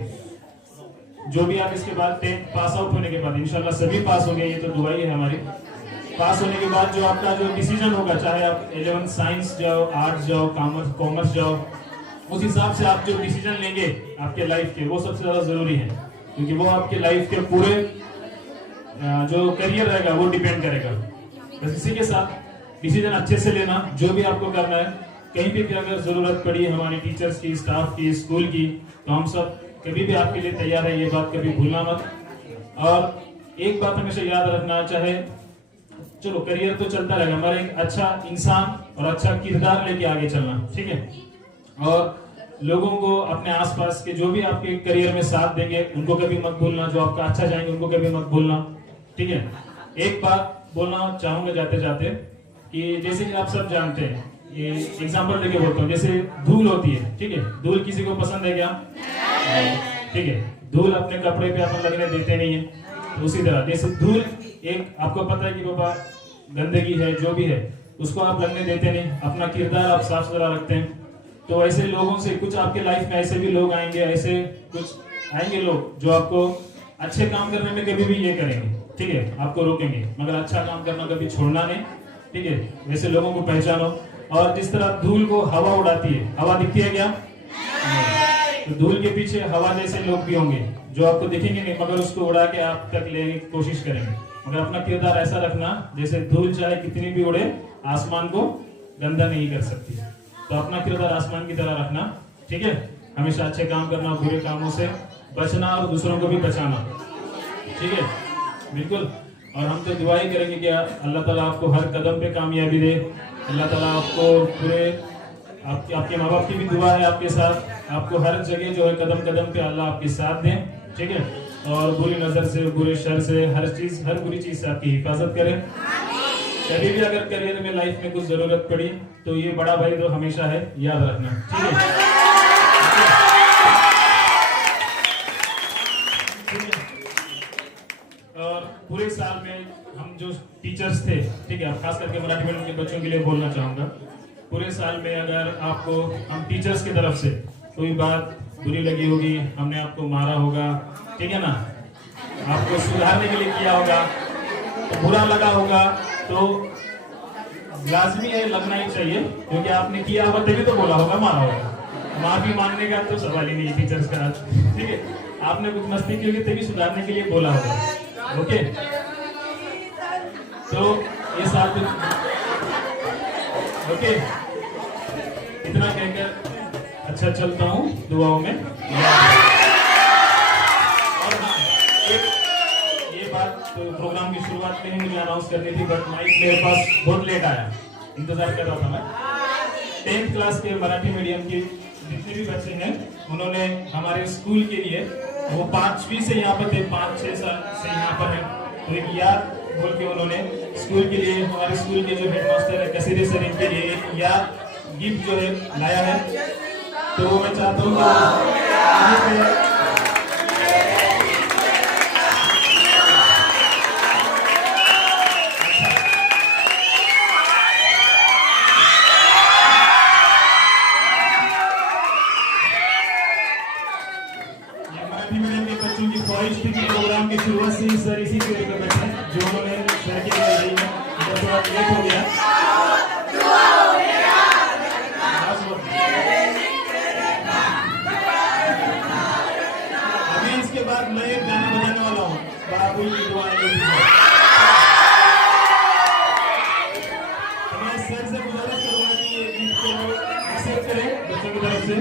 जो भी आप इसके बाद 10th पास आउट होने के बाद, इंशाल्लाह सभी पास होंगे, ये तो दुआ ही है हमारी। पास होने के बाद जो आपका जो डिसीजन होगा, चाहे आप 11th साइंस जाओ, आर्ट्स जाओ, कॉमर्स जाओ, उस हिसाब से आप जो डिसीजन लेंगे आपके लाइफ के, वो सबसे ज्यादा जरूरी है, क्योंकि वो आपके लाइफ के पूरे जो करियर रहेगा वो डिपेंड करेगा। बस इसी के साथ डिसीजन अच्छे से लेना, जो भी आपको करना है। कहीं भी अगर जरूरत पड़ी हमारे टीचर्स की, स्टाफ की, स्कूल की, तो हम सब कभी भी आपके लिए तैयार है, ये बात कभी भूलना मत। और एक बात हमेशा याद रखना, चाहे चलो करियर तो चलता रहेगा, हमारा एक अच्छा इंसान और अच्छा किरदार लेके आगे चलना, ठीक है। और लोगों को अपने आसपास के जो भी आपके करियर में साथ देंगे उनको कभी मत भूलना, जो आपका अच्छा चाहेंगे उनको कभी मत भूलना, ठीक है। एक बात बोलना चाहूंगा जाते जाते कि जैसे कि आप सब जानते हैं, ये एग्जांपल देके बोलता हूँ, जैसे धूल होती है, ठीक है, धूल किसी को पसंद है क्या? ठीक है, धूल अपने कपड़े पे अपन लगने देते नहीं है। तो उसी तरह जैसे धूल, एक आपको पता है कि बाबा गंदगी है, जो भी है उसको आप लगने देते नहीं, अपना किरदार आप साफ सुथरा रखते हैं। तो ऐसे लोगों से कुछ आपके लाइफ में ऐसे भी लोग आएंगे, ऐसे कुछ आएंगे लोग जो आपको अच्छे काम करने में कभी भी ये करेंगे, ठीक है, आपको रोकेंगे, मगर अच्छा काम करना कभी छोड़ना नहीं, ठीक है। वैसे लोगों को पहचानो। और जिस तरह धूल को हवा उड़ाती है, हवा दिखती है क्या? तो धूल के पीछे हवा जैसे लोग भी होंगे जो आपको दिखेंगे नहीं, मगर उसको उड़ा के आप तक लेने की कोशिश करेंगे। मगर अपना किरदार ऐसा रखना जैसे धूल चाहे कितनी भी उड़े, आसमान को गंदा नहीं कर सकती। तो अपना किरदार आसमान की तरह रखना, ठीक है। हमेशा अच्छे काम करना, बुरे कामों से बचना और दूसरों को भी बचाना, ठीक है, बिल्कुल। और हम तो दुआ ही करेंगे कि अल्लाह ताला आपको हर कदम पे कामयाबी दे। अल्लाह ताला आपको पूरे आपके माँ बाप की भी दुआ है आपके साथ, आपको हर जगह जो है कदम कदम पे अल्लाह आपके साथ दें, ठीक है। और बुरी नजर से, बुरे शर से, हर बुरी चीज से आपकी हिफाजत करें। कभी भी अगर करियर में, लाइफ में कुछ जरूरत पड़ी तो ये बड़ा भाई तो हमेशा है, याद रखना, ठीक है। और पूरे साल में हम जो टीचर्स थे, ठीक है, खास करके मराठी मीडियम के बच्चों के लिए बोलना चाहूंगा, पूरे साल में अगर आपको हम टीचर्स की तरफ से कोई बात बुरी लगी होगी, हमने आपको मारा होगा, ठीक है ना, आपको सुधारने के लिए किया होगा, तो बुरा लगा होगा तो लाजमी है, लगना ही चाहिए, क्योंकि आपने किया होगा तभी तो बोला होगा, मारा होगा। माफी मांगने का तो सवाल ही नहीं है टीचर्स का, ठीक है। आपने कुछ मस्ती की होगी तभी सुधारने के लिए बोला होगा, ओके। तो ये साथ ओके, इतना कहकर अच्छा चलता हूँ दुआओं में। और हाँ, ये बात तो प्रोग्राम की शुरुआत में ही मुझे अनाउंस करनी थी, बट माइक मेरे पास बहुत लेट आया, इंतजार कर रहा था मैं। 10th क्लास के मराठी मीडियम के जितने भी बच्चे हैं, उन्होंने हमारे स्कूल के लिए, वो 5वीं से यहाँ पर थे, 5-6 साल से यहाँ पर है, तो एक याद बोल के उन्होंने स्कूल के लिए, हमारे स्कूल के जो हेडमास्टर है कसीरे सर, इनके लिए एक याद गिफ्ट जो है लाया है। तो मैं चाहता हूँ मराठी मीडियम के बच्चों की फॉरेस्ट की प्रोग्राम की शुरुआत से ही सर इसी के लिए बैठे हैं, जो उन्होंने सर के लिए लाई है, जब थोड़ा लेट हो गया। अभी इसके बाद मैं एक गाना बजाने वाला हूँ, बाबू की दुआएं लेनी है। तो मैं सर से गुजारिश करूंगा कि ये गीत को एक्सेप्ट करें बच्चों की तरफ से।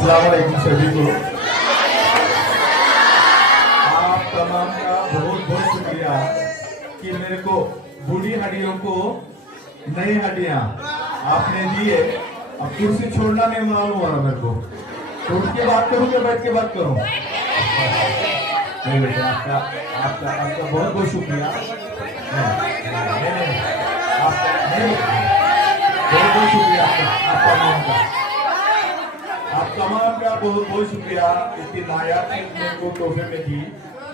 अस्सलाम वालेकुम सभी को। आप तमाम का बहुत बहुत शुक्रिया कि मेरे को बूढ़ी हड्डियों को नई हड्डियां आपने दिए। अब कुर्सी छोड़ना नहीं मालूम हो रहा मेरे को, तो उठ के बात करूं या बैठ के बात करूं? नहीं बेटा, आपका आपका आपका बहुत बहुत शुक्रिया। बहुत बहुत शुक्रिया आपका तमाम का, आप तमाम का बहुत बहुत शुक्रिया। इतनी नायाब चीज मेरे को तोहफे में दी,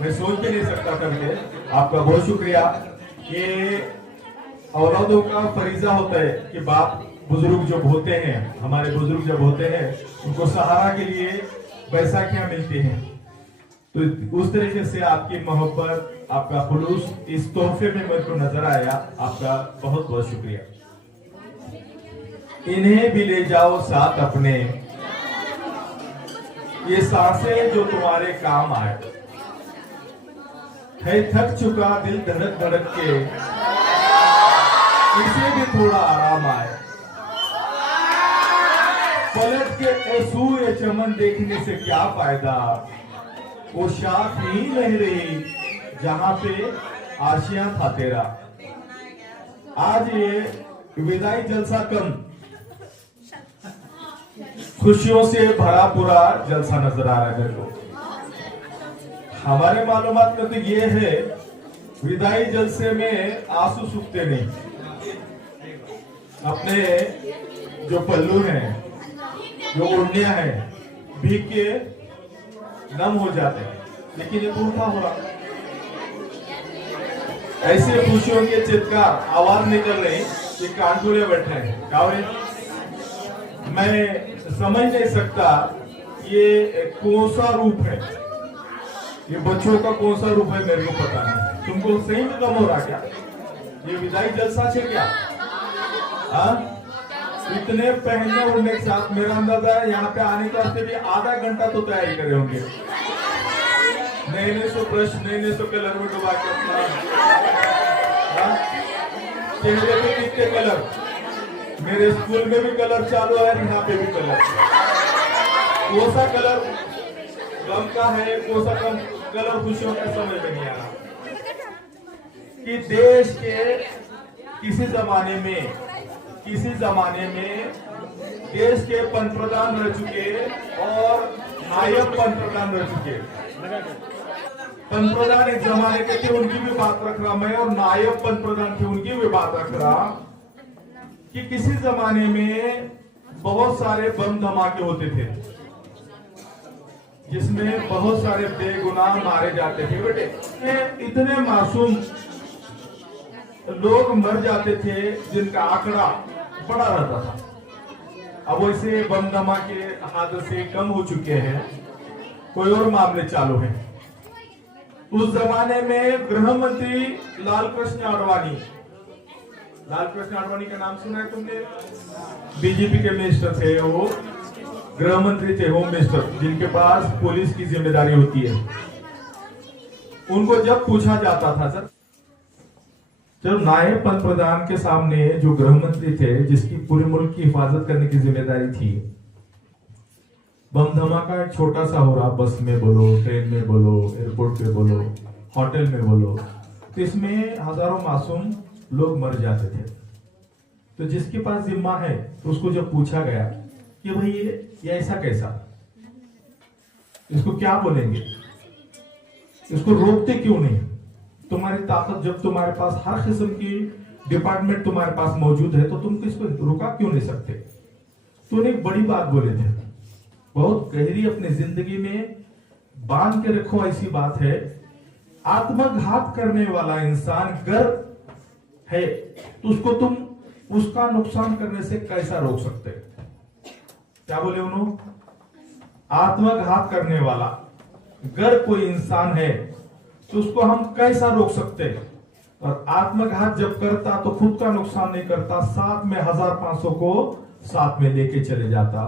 मैं सोच भी नहीं सकता था। मुझे आपका बहुत शुक्रिया। ये औलादों का फरीजा होता है कि बाप बुजुर्ग जब होते हैं, हमारे बुजुर्ग जब होते हैं, उनको सहारा के लिए बैसाखियां मिलती हैं। तो उस तरीके से आपकी मोहब्बत, आपका खुलूस इस तोहफे में मेरे को नजर आया। आपका बहुत बहुत शुक्रिया। इन्हें भी ले जाओ साथ अपने, ये सांसें जो तुम्हारे काम आए। है थक चुका दिल धड़क धड़क के, इसे भी थोड़ा आराम आए। पलट के ऐसूए चमन देखने से क्या फायदा, वो शाख ही नहीं रही जहां पे आशियां था तेरा। आज ये विदाई जलसा कम खुशियों से भरा पूरा जलसा नजर आ रहा है मेरे को। हमारे मालूमात में तो ये है, विदाई जलसे में आंसू सूखते नहीं। अपने जो पल्लू हैं, जो ओढ़नियां हैं, भीग के नम हो जाते हैं, लेकिन ये पूरा हो रहा। ऐसे खुशियों के चित्कार आवाज निकल रही कि कानपुरे बैठे हैं। कावड़े मैं समझ नहीं सकता ये कौन सा रूप है, ये बच्चों का कौन सा रूप है, मेरे को पता नहीं। तुमको सही में कम हो रहा क्या? ये विदाई जलसा से क्या? इतने पहनने उड़ने के साथ मेरा अंदाजा है यहाँ पे आने के वास्ते भी आधा घंटा तो तैयारी करे होंगे। नए नए सो ब्रश, नए नए सो कलर में डुबा के अपना चेहरे पे कितने कलर। मेरे स्कूल में भी कलर चालू है, यहाँ पे भी कलर। कौन सा कलर गम का है, कौन सा कलर खुशियों का, समझ में नहीं आ रहा। कि देश के किसी जमाने में देश के पंतप्रधान रह चुके और नायब पंतप्रधान रह चुके। पंतप्रधान एक जमाने के थे, उनकी भी बात रख रहा मैं, और नायब पंतप्रधान थे, उनकी भी बात रख रहा। कि किसी जमाने में बहुत सारे बम धमाके होते थे, जिसमें बहुत सारे बेगुनाह मारे जाते थे। बेटे इतने मासूम लोग मर जाते थे जिनका आंकड़ा बड़ा रहता था। अब वैसे बम धमाके हादसे कम हो चुके हैं, कोई और मामले चालू हैं। उस जमाने में गृह मंत्री लालकृष्ण आडवाणी का नाम सुना है तुमने? बीजेपी के मिनिस्टर थे वो, गृह मंत्री थे, होम मिनिस्टर, जिनके पास पुलिस की जिम्मेदारी होती है। उनको जब पूछा जाता था, सर जब नायब पंतप्रधान के सामने जो गृह मंत्री थे, जिसकी पूरे मुल्क की हिफाजत करने की जिम्मेदारी थी, बम धमाका एक छोटा सा हो रहा, बस में बोलो, ट्रेन में बोलो, एयरपोर्ट पे बोलो, होटल में बोलो, तो इसमें हजारों मासूम लोग मर जाते थे। तो जिसके पास जिम्मा है, तो उसको जब पूछा गया कि भाई ये ऐसा कैसा, इसको क्या बोलेंगे, इसको रोकते क्यों नहीं? तुम्हारी ताकत, जब तुम्हारे पास हर किस्म की डिपार्टमेंट तुम्हारे पास मौजूद है, तो तुम किसको रुका क्यों नहीं सकते? तो उन्हें एक बड़ी बात बोले थे, बहुत गहरी, अपनी जिंदगी में बांध के रखो, ऐसी बात है। आत्मघात करने वाला इंसान अगर है तो उसको तुम उसका नुकसान करने से कैसा रोक सकते? क्या बोले उन्होंने? आत्मघात करने वाला अगर कोई इंसान है तो उसको हम कैसा रोक सकते हैं? और आत्मघात जब करता तो खुद का नुकसान नहीं करता, साथ में 1500 को साथ में लेके चले जाता।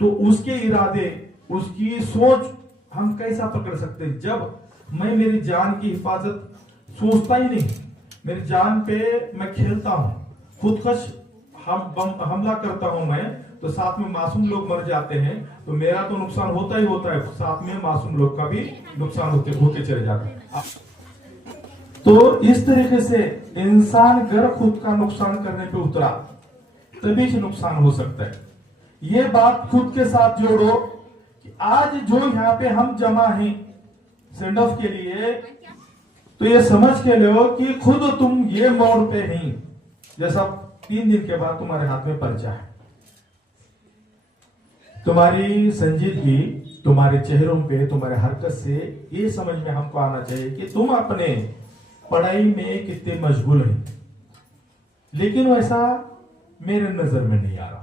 तो उसके इरादे, उसकी सोच हम कैसा पकड़ सकते हैं? जब मैं मेरी जान की हिफाजत सोचता ही नहीं, मेरी जान पे मैं खेलता हूं, खुदकश हमला करता हूं मैं, तो साथ में मासूम लोग मर जाते हैं, तो मेरा तो नुकसान होता ही होता है, साथ में मासूम लोग का भी नुकसान होते चले जाते हैं। तो इस तरीके से इंसान अगर खुद का नुकसान करने पे उतरा तभी से नुकसान हो सकता है। ये बात खुद के साथ जोड़ो कि आज जो यहाँ पे हम जमा हैं सेंड ऑफ के लिए, तो ये समझ के लो कि खुद तुम ये मोड़ पे नहीं, जैसा 3 दिन के बाद तुम्हारे हाथ में पर्चा है। तुम्हारी संजीदगी तुम्हारे चेहरों पे, तुम्हारे हरकत से ये समझ में हमको आना चाहिए कि तुम अपने पढ़ाई में कितने मशगूल हैं, लेकिन वैसा मेरे नजर में नहीं आ रहा।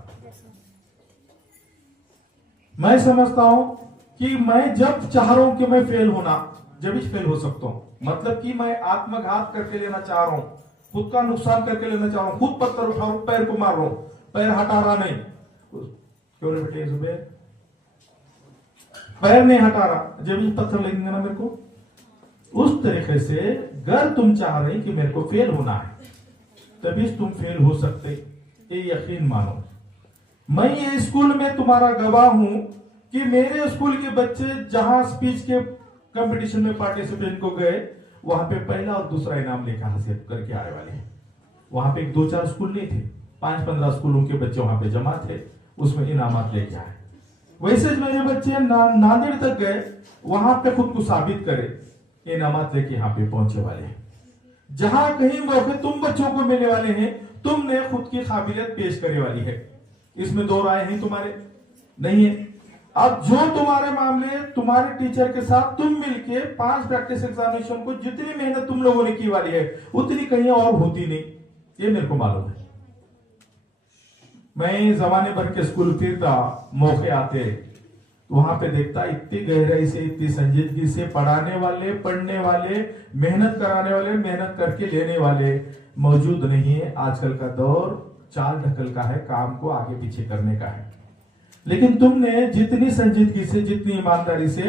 मैं समझता हूं कि मैं जब चाह रहा हूं कि मैं फेल होना, जब ही फेल हो सकता हूं। मतलब कि मैं आत्मघात करके लेना चाह रहा हूं, खुद का नुकसान करके लेना चाह रहा हूं, खुद पत्थर उठा रहा हूं, पैर को मार रहा हूं, पैर हटा रहा नहीं, क्यों रे बेटे जुबेर, पैर नहीं हटा रहा, जब ही पत्थर लगेंगे ना मेरे को। उस तरीके से अगर तुम चाह रहे कि मेरे को फेल होना है, तभी तुम फेल हो सकते, ये यकीन मानो। मैं ये स्कूल में तुम्हारा गवाह हूं कि मेरे स्कूल के बच्चे जहां स्पीच के कंपटीशन में पार्टिसिपेंट को गए, वहां पे पहला और दूसरा इनाम लेकर हासिल करके आए वाले हैं। वहां पे 2-4 स्कूल नहीं थे, 5-15 स्कूलों के बच्चे वहां पे जमा थे, उसमें इनामात लेके आए। वैसे मेरे बच्चे नांदेड़ तक गए, वहां पे खुद को साबित करे, इनामात लेके यहाँ पे पहुंचे वाले हैं। जहां कहीं मौके तुम बच्चों को मिलने वाले हैं, तुमने खुद की काबिलियत पेश करने वाली है, इसमें 2 राय हैं तुम्हारे नहीं है। अब जो तुम्हारे मामले, तुम्हारे टीचर के साथ तुम मिलके 5 प्रैक्टिस एग्जामिनेशन को जितनी मेहनत तुम लोगों ने की वाली है, उतनी कहीं और होती नहीं, ये मेरे को मालूम है। मैं जमाने भर के स्कूल फिरता, मौके आते, वहां पे देखता इतनी गहराई से, इतनी संजीदगी से पढ़ाने वाले, पढ़ने वाले, मेहनत कराने वाले, मेहनत करके लेने वाले मौजूद नहीं है। आजकल का दौर चाल ढकल का है, काम को आगे पीछे करने का है। लेकिन तुमने जितनी संजीदगी से, जितनी ईमानदारी से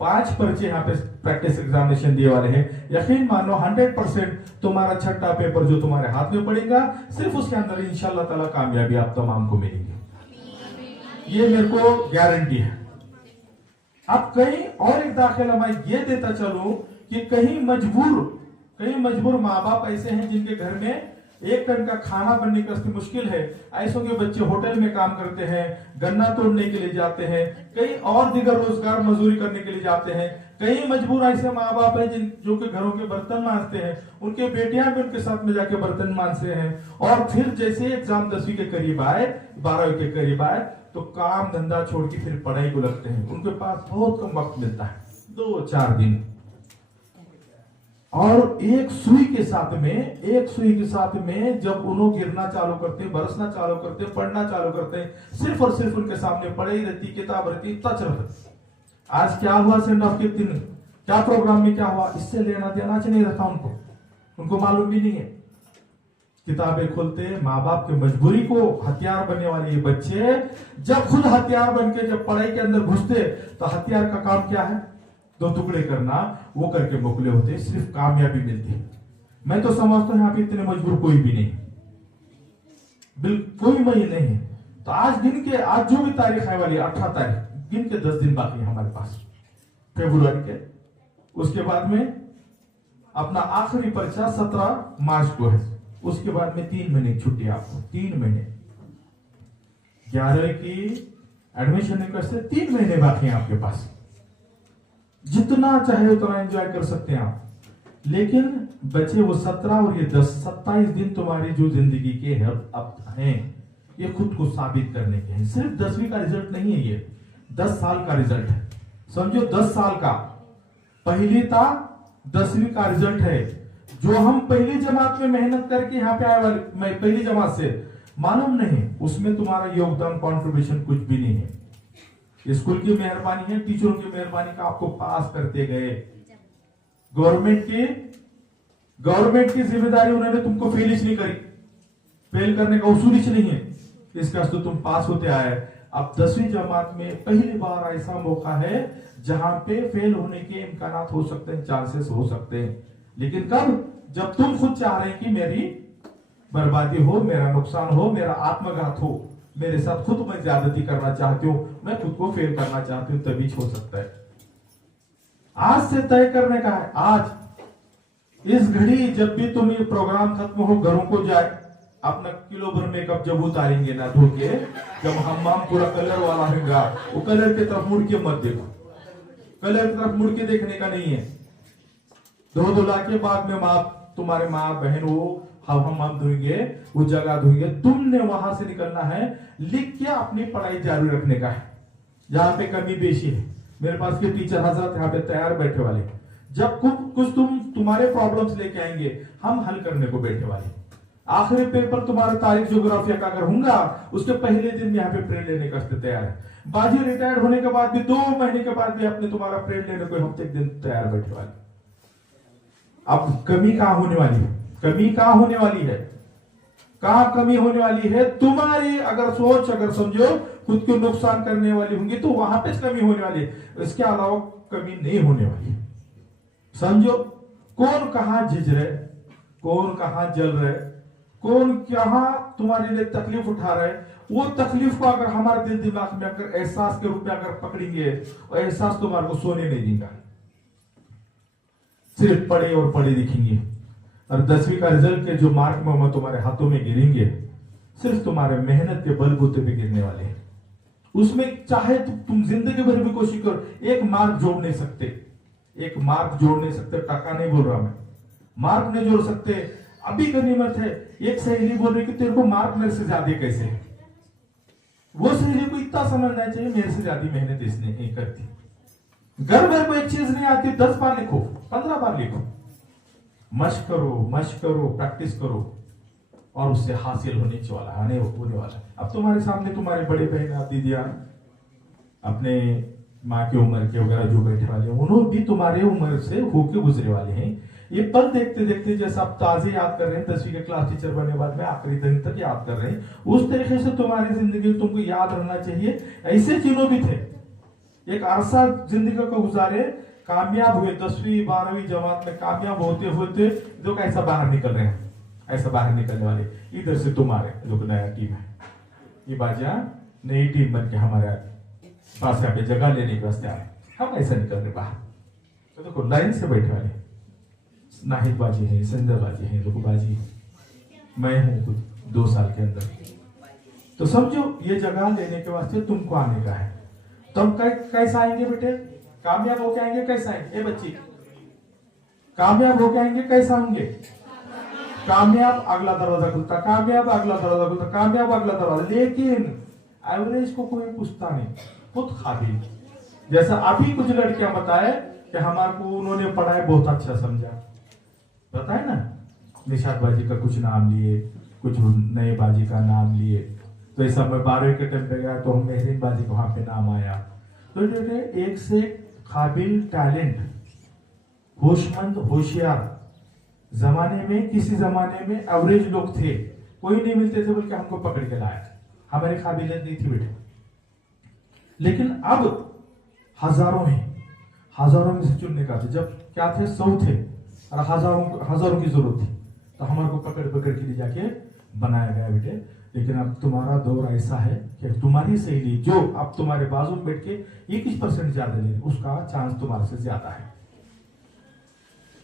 5 पर्चे यहाँ पे प्रैक्टिस एग्जामिनेशन दिए वाले हैं, यकीन मानो 100% तुम्हारा छठा पेपर जो तुम्हारे हाथ में पड़ेगा, सिर्फ उसके अंदर इंशाल्लाह ताला कामयाबी आप तमाम को मिलेगी, ये मेरे को गारंटी है। अब कहीं और एक दाखिला मैं ये देता चलूं कि कहीं मजबूर माँ बाप ऐसे हैं जिनके घर में एक टाइम का खाना बनने का मुश्किल है, ऐसों के बच्चे होटल में काम करते हैं, गन्ना तोड़ने के लिए जाते हैं, कहीं और दिगर रोजगार मजदूरी करने के लिए जाते हैं। कई मजबूर ऐसे माँ बाप हैं जो कि घरों के बर्तन मांजते हैं, उनके बेटियां भी उनके साथ में जाके बर्तन मांजते हैं। और फिर जैसे एग्जाम 10वीं के करीब आए, 12वीं के करीब आए, तो काम धंधा छोड़ के फिर पढ़ाई को लगते हैं। उनके पास बहुत कम वक्त मिलता है, 2-4 दिन। और एक सुई के साथ में जब उन्होंने गिरना चालू करते, बरसना चालू करते, पढ़ना चालू करते, सिर्फ और सिर्फ उनके सामने पढ़ाई रहती, किताब रहती, टच रहती। आज क्या हुआ सेंड ऑफ के दिन, क्या प्रोग्राम में क्या हुआ, इससे लेना देना नहीं रहता उनको मालूम भी नहीं है। किताबें खोलते, माँ बाप की मजबूरी को हथियार बनने वाले ये बच्चे जब खुद हथियार बन के जब पढ़ाई के अंदर घुसते, तो हथियार का काम क्या है, 2 टुकड़े करना, वो करके मोकले होते, सिर्फ कामयाबी मिलती। मैं तो समझता हूं यहाँ पे इतने मजबूर कोई भी नहीं, बिल्कुल कोई मैं नहीं है। तो आज जो भी तारीख है वाली 18 तारीख, गिन के 10 दिन बाकी है हमारे पास फरवरी के। उसके बाद में अपना आखिरी परीक्षा 17 मार्च को है। उसके बाद में 3 महीने की छुट्टी, आपको 3 महीने, 11 की एडमिशन से 3 महीने बाकी हैं आपके पास। जितना चाहे उतना एंजॉय कर सकते हैं आप, लेकिन बचे वो 17 और ये 27 दिन तुम्हारी जो जिंदगी के हैं, ये खुद को साबित करने के हैं। सिर्फ 10वीं का रिजल्ट नहीं है, ये 10 साल का रिजल्ट है। समझो 10 साल का, पहली था 10वीं का रिजल्ट है। जो हम पहली जमात में मेहनत करके यहाँ पे आए वाले, मैं पहली जमात से, मालूम नहीं उसमें तुम्हारा योगदान, कंट्रीब्यूशन कुछ भी नहीं है। स्कूल की मेहरबानी है, टीचरों की मेहरबानी का आपको पास करते गए। गवर्नमेंट की जिम्मेदारी उन्होंने तुमको फेल नहीं करी, फेल करने का उसूल ही नहीं है, इसका तो तुम पास होते आए। अब 10वीं जमात में पहली बार ऐसा मौका है जहां पे फेल होने के इम्कानात हो सकते हैं, चांसेस हो सकते हैं। लेकिन कब, जब तुम खुद चाह रहे हैं कि मेरी बर्बादी हो, मेरा नुकसान हो, मेरा आत्मघात हो, मेरे साथ खुद मैं ज्यादती करना चाहती हूँ, मैं खुद को फेल करना चाहती हूँ, तभी हो सकता है। आज से तय करने का है। आज इस घड़ी जब भी तुम ये प्रोग्राम खत्म हो घरों को जाए, अपना किलो भर मेकअप जब उतारेंगे ना धो के, जब हमाम पूरा कलर वाला होगा, वो कलर की तरफ मुड़ के मत देखो, कलर की तरफ मुड़ के देखने का नहीं है। धो धुला के बाद में माँ, तुम्हारे माँ बहन वो हम धोएंगे, वो जगह धोएंगे, तुमने वहां से निकलना है, लिख के अपनी पढ़ाई जारी रखने का है। जहाँ पे कमी बेशी है, मेरे पास के टीचर हजरत यहाँ पे तैयार बैठे वाले, जब कुछ तुम्हारे प्रॉब्लम्स लेके आएंगे, हम हल करने को बैठे वाले। आखिरी पेपर तुम्हारा तारीख ज्योग्राफिया का अगर होगा, उसके पहले दिन में यहाँ पे प्रेड लेने का तैयार है। बाजी रिटायर्ड होने के बाद भी 2 महीने के बाद भी अपने तुम्हारा प्रेड लेने को हफ्ते दिन तैयार बैठे वाले। अब कमी कहाँ होने वाली है? कमी कहाँ होने वाली है? कहाँ कमी होने वाली है? तुम्हारी अगर सोच, अगर समझो खुद को नुकसान करने वाली होंगी तो वहां पे कमी होने वाली है, इसके अलावा कमी नहीं होने वाली है। समझो कौन कहाँ झिझ रहे, कौन कहाँ जल रहे, कौन कहाँ तुम्हारे लिए तकलीफ उठा रहे, वो तकलीफ को अगर हमारे दिल दिमाग में अगर एहसास के रूप में अगर पकड़ेंगे, और एहसास तुम्हारे को सोने नहीं देगा। सिर्फ पढ़े और पढ़े दिखेंगे, और 10वीं का रिजल्ट के जो मार्क में तुम्हारे हाथों में गिरेंगे, सिर्फ तुम्हारे मेहनत के बलबूते पे गिरने वाले हैं। उसमें चाहे तुम जिंदगी भर भी कोशिश करो, एक मार्क जोड़ नहीं सकते, एक मार्क जोड़ नहीं सकते। टका नहीं बोल रहा मैं, मार्क नहीं जोड़ सकते। अभी गनीमत है, एक सहेली बोल रही कि तेरे को मार्क मेरे से ज्यादा कैसे है। वो सहेली को इतना समझना चाहिए, मेरे से ज्यादा मेहनत इसने नहीं करती। घर में कोई चीज नहीं आती, 10 बार लिखो, 15 बार लिखो, मश्क करो, प्रैक्टिस करो, और उससे हासिल होने वाला। अब तुम्हारे सामने तुम्हारे बड़े बहन, दीदियां, अपने माँ की उम्र के वगैरह जो बैठे वाले हैं, उन्होंने भी तुम्हारे उम्र से होके गुजरे वाले हैं। ये पल देखते देखते जैसे आप ताजे याद कर रहे हैं, 10वीं के क्लास टीचर बनने के बाद में आखिरी दिन तक याद कर रहे हैं, उस तरीके से तुम्हारी जिंदगी तुमको याद रहना चाहिए। ऐसे तीनों भी थे, एक अरसा जिंदगी को गुजारे, कामयाब हुए, 10वीं 12वीं जमात में कामयाब होते होते लोग ऐसा बाहर निकल रहे हैं, ऐसा बाहर निकलने वाले। इधर से तुम्हारे लोग नया टीम है, ये बाजा नई टीम बन के हमारे पास यहाँ पे जगह लेने के वास्ते आए, हम ऐसा निकल रहे बाहर। तो देखो लाइन से बैठे वाले नाहिद बाजी है, संजय बाजी है, लोग बाजी है, मैं हूं खुद 2 साल के अंदर। तो समझो ये जगह लेने के वास्ते तुमको आने का है। तुम कैसा आएंगे बेटे? कामयाब होके आएंगे। कैसा आएंगे? ए बच्ची, कामयाब होके आएंगे, कैसा होंगे? कामयाब, अगला दरवाजा खुलता, कामयाब, अगला दरवाजा खुलता, कामयाब, अगला दरवाजा। लेकिन एवरेज को कोई पूछता नहीं, खुद काबिल। जैसा अभी कुछ लड़कियां बताए कि हमारे को उन्होंने पढ़ाई बहुत अच्छा समझा, बताए ना, निशाद बाजी का कुछ नाम लिए, कुछ नए बाजी का नाम लिए। तो ऐसा मैं 12वीं के टाइम पे गया तो मेहरीन बाजी को वहां पे नाम आया। तो एक से काबिल, टैलेंट, होशमंद, होशियार, जमाने में किसी जमाने में एवरेज लोग थे, कोई नहीं मिलते थे, बल्कि हमको पकड़ के लाया, हमारी काबिलियत नहीं थी बेटे। लेकिन अब हजारों में से चुनने का था। जब क्या थे, 100 थे और हजारों की जरूरत थी, तो हमारे को पकड़ के ले जाके बनाया गया बेटे। लेकिन अब तुम्हारा दौर ऐसा है कि तुम्हारी सहेली जो अब तुम्हारे बाजू में बैठ के 21% ज्यादा ले, उसका चांस तुम्हारे से ज्यादा है।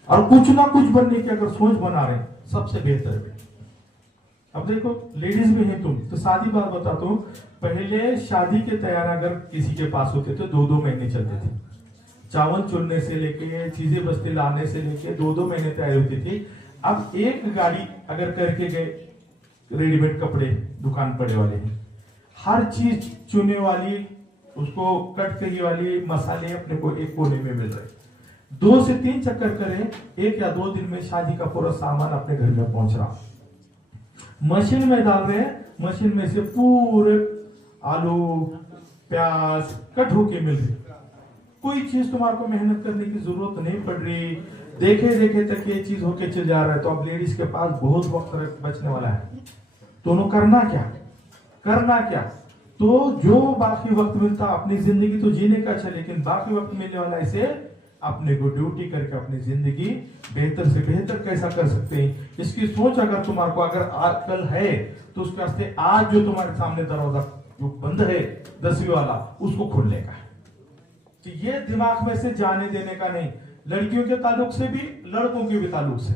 और कुछ ना कुछ बनने की अगर सोच बना रहे, सबसे बेहतर है। अब देखो लेडीज भी हैं तुम, तो शादी बात बताता हूँ, पहले शादी के तैयार अगर किसी के पास होते तो 2-2 महीने चलते थे। चावल चुनने से लेके, चीजें बस्ती लाने से लेके 2-2 महीने तैयार होती थी। अब एक गाड़ी अगर करके गए, रेडीमेड कपड़े दुकान पड़े वाले हैं, हर चीज चुने वाली, उसको कट करी वाली, मसाले अपने को एक कोने में मिल रहे। 2 से 3 चक्कर करें, 1 या 2 दिन में शादी का पूरा सामान अपने घर में पहुंच रहा। मशीन में डाल रहे हैं, मशीन में से पूरे आलू प्याज कट होके मिल रहे। कोई चीज तुम्हारे को मेहनत करने की जरूरत नहीं पड़ रही, देखे तक ये चीज होके चल जा रहा है। तो अब लेडीज के पास बहुत वक्त बचने वाला है, दोनों करना क्या। तो जो बाकी वक्त मिलता, अपनी जिंदगी तो जीने का अच्छा, लेकिन बाकी वक्त मिलने वाला इसे अपने को ड्यूटी करके अपनी जिंदगी बेहतर से बेहतर कैसा कर सकते हैं, इसकी सोच अगर तुम्हारे को अगर अक्ल है तो उसके वास्ते आज जो तुम्हारे सामने दरवाजा जो बंद है 10वीं वाला उसको खोलने का है। कि ये दिमाग में से जाने देने का नहीं, लड़कियों के ताल्लुक से भी लड़कों के भी ताल्लुक से।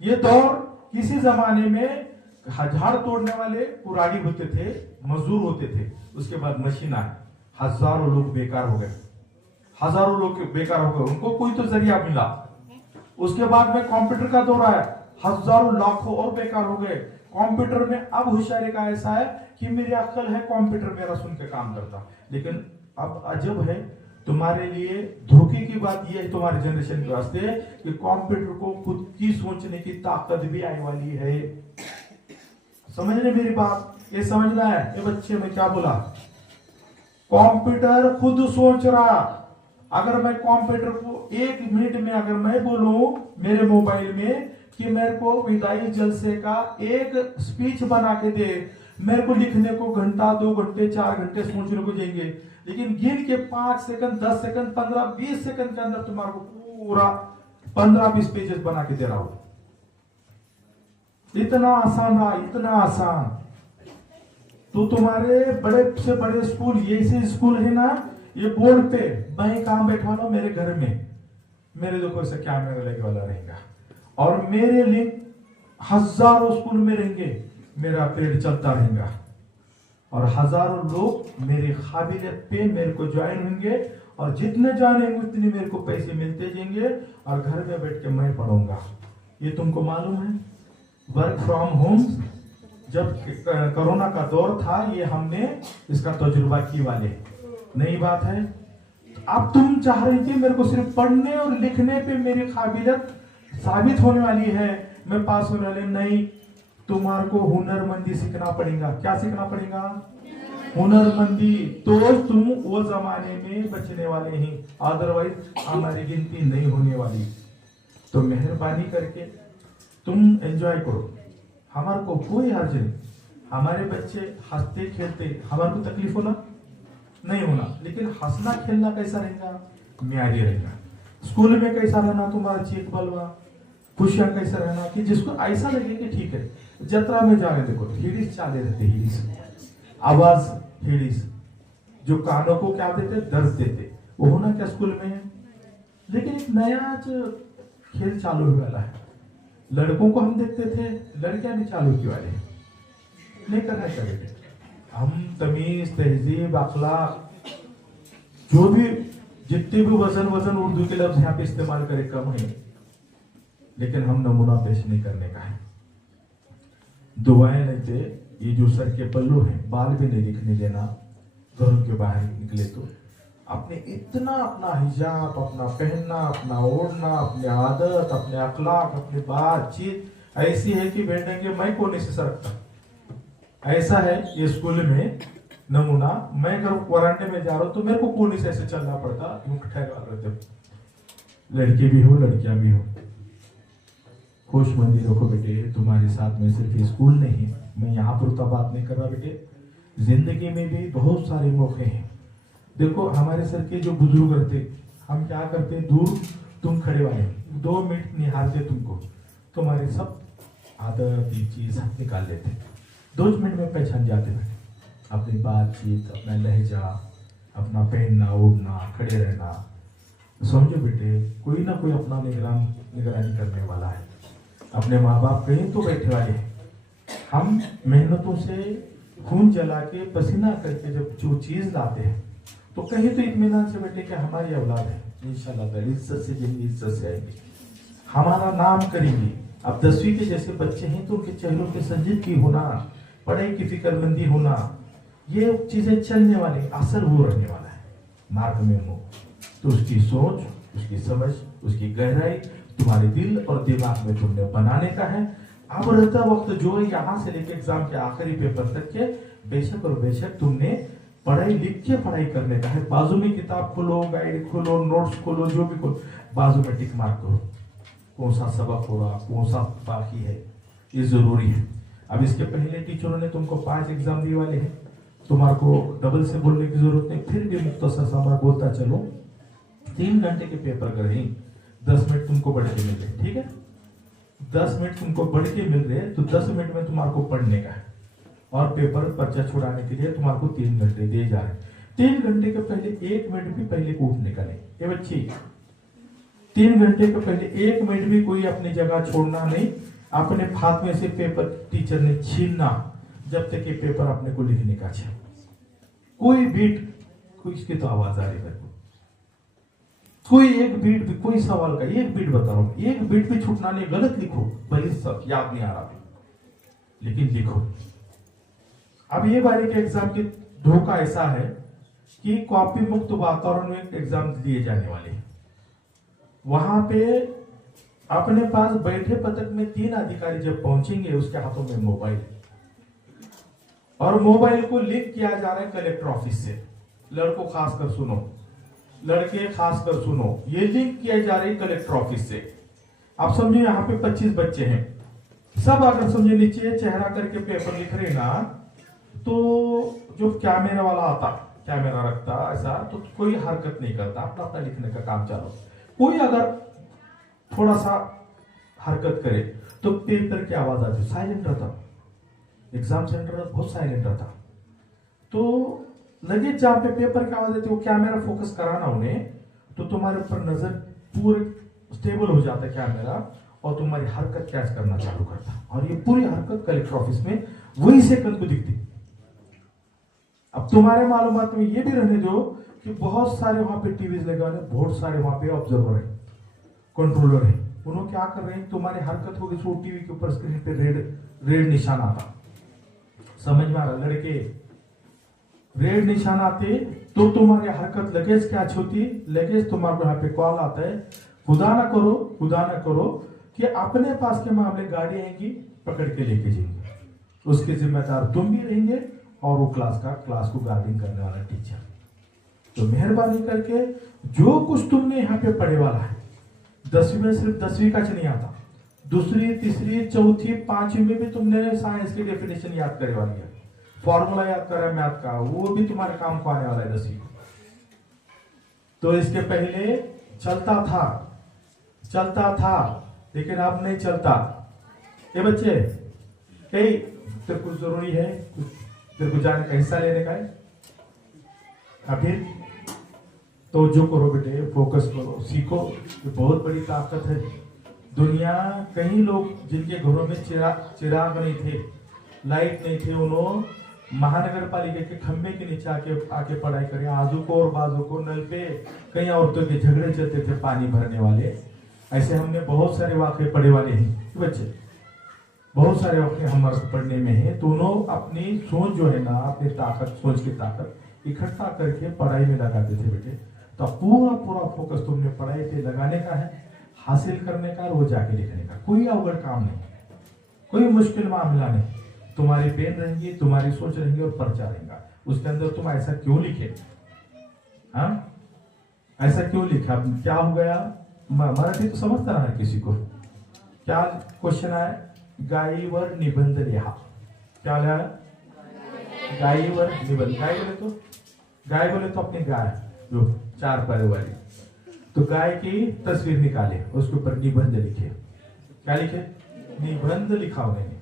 ये दौर किसी जमाने में हजार तोड़ने वाले कुराड़ी होते थे, मजदूर होते थे, उसके बाद मशीन आए, हजारों लोग बेकार हो गए, हजारों लोग बेकार हो गए, उनको कोई तो जरिया मिला। उसके बाद में कंप्यूटर का दौर आया, हजारों लाखों और बेकार हो गए। कंप्यूटर में अब होशियारी का ऐसा है कि मेरी अक्ल है, कंप्यूटर मेरा सुन के काम करता, लेकिन अब अजब है तुम्हारे लिए धोखे की बात यह है तुम्हारे जनरेशन के वास्ते कि कंप्यूटर को खुद की सोचने की ताकत भी आने वाली है। समझने मेरी बात, ये समझना है। ये बच्चे में क्या बोला, कंप्यूटर खुद सोच रहा। अगर मैं कंप्यूटर को 1 मिनट में अगर मैं बोलूं मेरे मोबाइल में कि मेरे को विदाई जलसे का एक स्पीच बना के दे, मेरे को लिखने को घंटा 2 घंटे 4 घंटे सोचने को जाएंगे, लेकिन गिन के 5 सेकंड 10 सेकंड 15-20 सेकंड के अंदर तुम्हारे को पूरा 15-20 पेजेस बना के दे रहा हूं। इतना आसान रहा, इतना आसान। तो तुम्हारे बड़े से बड़े स्कूल, ये से स्कूल है ना, ये बोर्ड पे मैं कहां बैठा हूं मेरे घर में, मेरे देखो ऐसा कैमरा लगे वाला रहेगा, और मेरे लिंक हजारों स्कूल में रहेंगे, मेरा पेड़ चलता रहेगा, और हजारों लोग मेरी काबिलियत पे मेरे को ज्वाइन होंगे, और जितने जानेंगे उतने मेरे को पैसे मिलते जाएंगे, और घर में बैठ के मैं पढ़ूंगा। ये तुमको मालूम है, वर्क फ्रॉम होम जब कोरोना का दौर था, ये हमने इसका तजुर्बा की वाले, नई बात है। अब तुम चाह रही थी मेरे को सिर्फ पढ़ने और लिखने पे मेरी काबिलियत साबित होने वाली है, मैं पास होने वाले नहीं, तुम्हारे को हुनरमंदी सीखना पड़ेगा। क्या सीखना पड़ेगा? हुनरमंदी। तो तुम वो जमाने में बचने वाले हैं, अदरवाइज हमारी गिनती नहीं होने वाली। तो मेहरबानी करके तुम एंजॉय करो, हमारे को कोई हर्ज नहीं, हमारे बच्चे हंसते खेलते, हमारे को तकलीफ होना नहीं होना, लेकिन हंसना खेलना कैसा रहेगा? म्यारी रहेगा। स्कूल में कैसा रहना तुम्हारा चीख बलवा, खुशियां कैसा रहना कि जिसको ऐसा लगे कि ठीक है। जत्रा में जाने देखो हिड़ीस चाले रहते, हिड़ीस आवाज, हिड़ीस जो कानों को क्या देते, दर्द देते, वो होना क्या स्कूल में है। लेकिन एक नया आज खेल चालू होने वाला है, लड़कों को हम देखते थे, लड़कियां भी चालू की वाले नहीं करना चाहिए। हम तमीज तहजीब अखलाक जो भी जितने भी वजन उर्दू के लफ्ज यहाँ पे इस्तेमाल करे कम है, लेकिन हम नमूना पेश नहीं करने का है। दुआएं लेते, ये जो सर के पल्लू हैं, बाल भी नहीं दिखने देना, घरों के बाहर निकले तो अपने इतना अपना हिजाब, अपना पहनना, अपना ओढ़ना, अपनी आदत, अपने अखलाक, अपनी बातचीत ऐसी है कि बैठेंगे मैं कोने से सरकता। ऐसा है ये स्कूल में नमूना, मैं अगर वरांडे में जा रहा हूं तो मेरे को कोने से ऐसे चलना पड़ता, ठहरा रहते। लड़के भी हो लड़कियां भी हो, होशमंदी रखो बेटे, तुम्हारे साथ में सिर्फ स्कूल नहीं, मैं यहाँ पर तो बात नहीं कर रहा बेटे, जिंदगी में भी बहुत सारे मौके हैं। देखो हमारे सर के जो बुजुर्ग रहते, हम क्या करते, दूर तुम खड़े वाले 2 मिनट निहारते तुमको, तुम्हारे सब आदत चीज हम निकाल लेते, 2 मिनट में पहचान जाते हैं अपनी बातचीत, अपना लहजा, अपना पहनना ओढ़ना, खड़े रहना। समझो बेटे, कोई ना कोई अपना निगरानी करने वाला है, अपने माँ बाप कहीं तो बैठे वाले हैं। हम मेहनतों से खून जला के पसीना करके जब जो चीज लाते हैं तो कहीं तो इत्मीनान से बैठे कि हमारी औलाद है, इंशाल्लाह इज्जत से जिंदगी इज्जत से आएंगे, हमारा नाम करेंगे। अब 10वीं के जैसे बच्चे हैं तो उनके चेहरों पे संजीदगी होना, पढ़ाई की फिक्रमंदी होना, ये चीजें चलने वाली, असर वो रहने वाला है मार्ग में हो। तो उसकी सोच, उसकी समझ, उसकी गहराई तुम्हारे दिल और दिमाग में तुमने बनाने का है। अब रहता वक्त जो यहाँ से लेकर एग्जाम के आखिरी पेपर तक के बेशक और बेशक तुमने पढ़ाई लिख के पढ़ाई करने का है। बाजू में किताब खोलो, गाइड खोलो, नोट्स खोलो, जो भी खोलो, बाजू में टिक मार्क करो, कौन सा सबक हो रहा, कौन सा बाकी है, ये जरूरी है। अब इसके पहले टीचरों ने तुमको 5 एग्जाम दिए वाले हैं, तुम्हारे को डबल से बोलने की जरूरत नहीं, फिर भी मुख्तसर सा मैं बोलता चलो। 3 घंटे के पेपर कर रही, 10 मिनट तुमको बढ़ के मिल रहे, ठीक है, 10 मिनट तुमको बढ़ के मिल रहे, तो 10 मिनट में तुम्हारे को पढ़ने का है, और पेपर पर्चा छुड़ाने के लिए तुम्हारे को 3 घंटे दिए जा रहे हैं। 3 घंटे के पहले 1 मिनट भी पहले उठने का नहीं। ये बच्ची, 3 घंटे के पहले 1 मिनट भी कोई अपनी जगह छोड़ना नहीं, अपने हाथ में से पेपर टीचर ने छीनना जब तक ये पेपर अपने को लिखने का है। कोई बीट, कोई इसकी तो आवाज आ रही है, कोई एक बीट भी, कोई सवाल का एक बीट बता रहा हूं, एक बीट भी छूटना नहीं। गलत लिखो, भले सब याद नहीं आ रहा, लेकिन लिखो। अब ये बारी के एग्जाम की धोखा ऐसा है कि कॉपी मुक्त वातावरण में एग्जाम दिए जाने वाले हैं। वहां पे अपने पास बैठे पथक में 3 अधिकारी जब पहुंचेंगे, उसके हाथों में मोबाइल, और मोबाइल को लिंक किया जा रहा है कलेक्टर ऑफिस से। लड़कों खासकर सुनो, लड़के खासकर सुनो, ये लिंक किया जा रही है कलेक्टर ऑफिस से। आप समझो यहाँ पे 25 बच्चे हैं, सब अगर समझे नीचे चेहरा करके पेपर लिख रहे ना, तो जो कैमरा वाला आता, कैमरा रखता ऐसा, तो कोई हरकत नहीं करता, अपना अपना लिखने का काम चालू। कोई अगर थोड़ा सा हरकत करे तो पेपर की आवाज आती, साइलेंट रहता। एग्जाम सेंटर बहुत साइलेंट रहता, तो लगे जहां पे पेपर की आवाज आती, वो कैमरा फोकस कराना उन्हें, तो तुम्हारे ऊपर नजर पूरे स्टेबल हो जाता है कैमरा, और तुम्हारी हरकत कैच करना चालू करता, और ये पूरी हरकत कलेक्टर ऑफिस में वही सेकंड को दिखती। अब तुम्हारे मालूमात में ये भी रहने दो कि बहुत सारे वहां पे टीवी लगे हुए, बहुत सारे वहां पे ऑब्जर्वर है, कंट्रोलर है। उन्होंने क्या कर रहे हैं, तुम्हारी हरकत होगी, सो टीवी के ऊपर स्क्रीन पे रेड निशान आता, समझ में आ रहा? लड़के, रेड निशान आते तो तुम्हारी हरकत लगेज कैच होती, लगेज तुम्हारे यहाँ पे कॉल आता है। खुदा ना करो कि अपने पास के मामले गाड़ी आएंगी, पकड़ के लेके जाएंगे, उसके जिम्मेदार तुम भी रहेंगे, और वो क्लास को गार्डिंग करने वाला टीचर। तो मेहरबानी करके जो कुछ तुमने यहाँ पे पढ़े वाला है, 10वीं में सिर्फ 10वीं का नहीं आता, दूसरी, तीसरी, चौथी, 5वीं में भी तुमने साइंस की डेफिनेशन याद करे वाली है, फॉर्मूला याद करा मैथ का, वो भी तुम्हारे काम को आने वाला है 10वीं। तो इसके पहले चलता था, लेकिन अब नहीं चलता। ये बच्चे, तेरे कुछ जरूरी है, तेरे को जाने का, हिस्सा लेने का है, अभी तो जो करो बेटे, फोकस करो, सीखो, ये बहुत बड़ी ताकत है। दुनिया, कई लोग जिनके घरों में चिराग नहीं थे, लाइट नहीं थे, उन्होंने महानगर पालिका के खंबे के नीचे आके पढ़ाई करी, आजू को और बाजू को नल पे कई औरतों के झगड़े चलते थे पानी भरने वाले। ऐसे हमने बहुत सारे वाकये पढ़े वाले हैं बच्चे, बहुत सारे वाकये हमारे पढ़ने में है। दोनों अपनी सोच जो है ना, अपनी ताकत, सोच की ताकत इकट्ठा करके पढ़ाई में लगाते थे बेटे। तो पूरा फोकस तुमने पढ़ाई पे लगाने का है, हासिल करने का, रोज जाके लिखने का। कोई अवगढ़ काम नहीं, कोई मुश्किल मामला नहीं। तुम्हारी पेन रहेंगी, तुम्हारी सोच रहेंगी, और पर्चा रहेगा, उसके अंदर तुम ऐसा क्यों लिखे, हाँ ऐसा क्यों लिखा, क्या हो गया। मराठी तो समझता रहा किसी को। क्या क्वेश्चन है, गायीवर निबंध लिहा, क्या लिहा, गायीवर निबंध। गाय बोले तो अपनी गाय जो 4 पैर वाली, तो गाय की तस्वीर निकाले, उसके ऊपर निबंध लिखे। क्या लिखे, निबंध लिखा उन्होंने।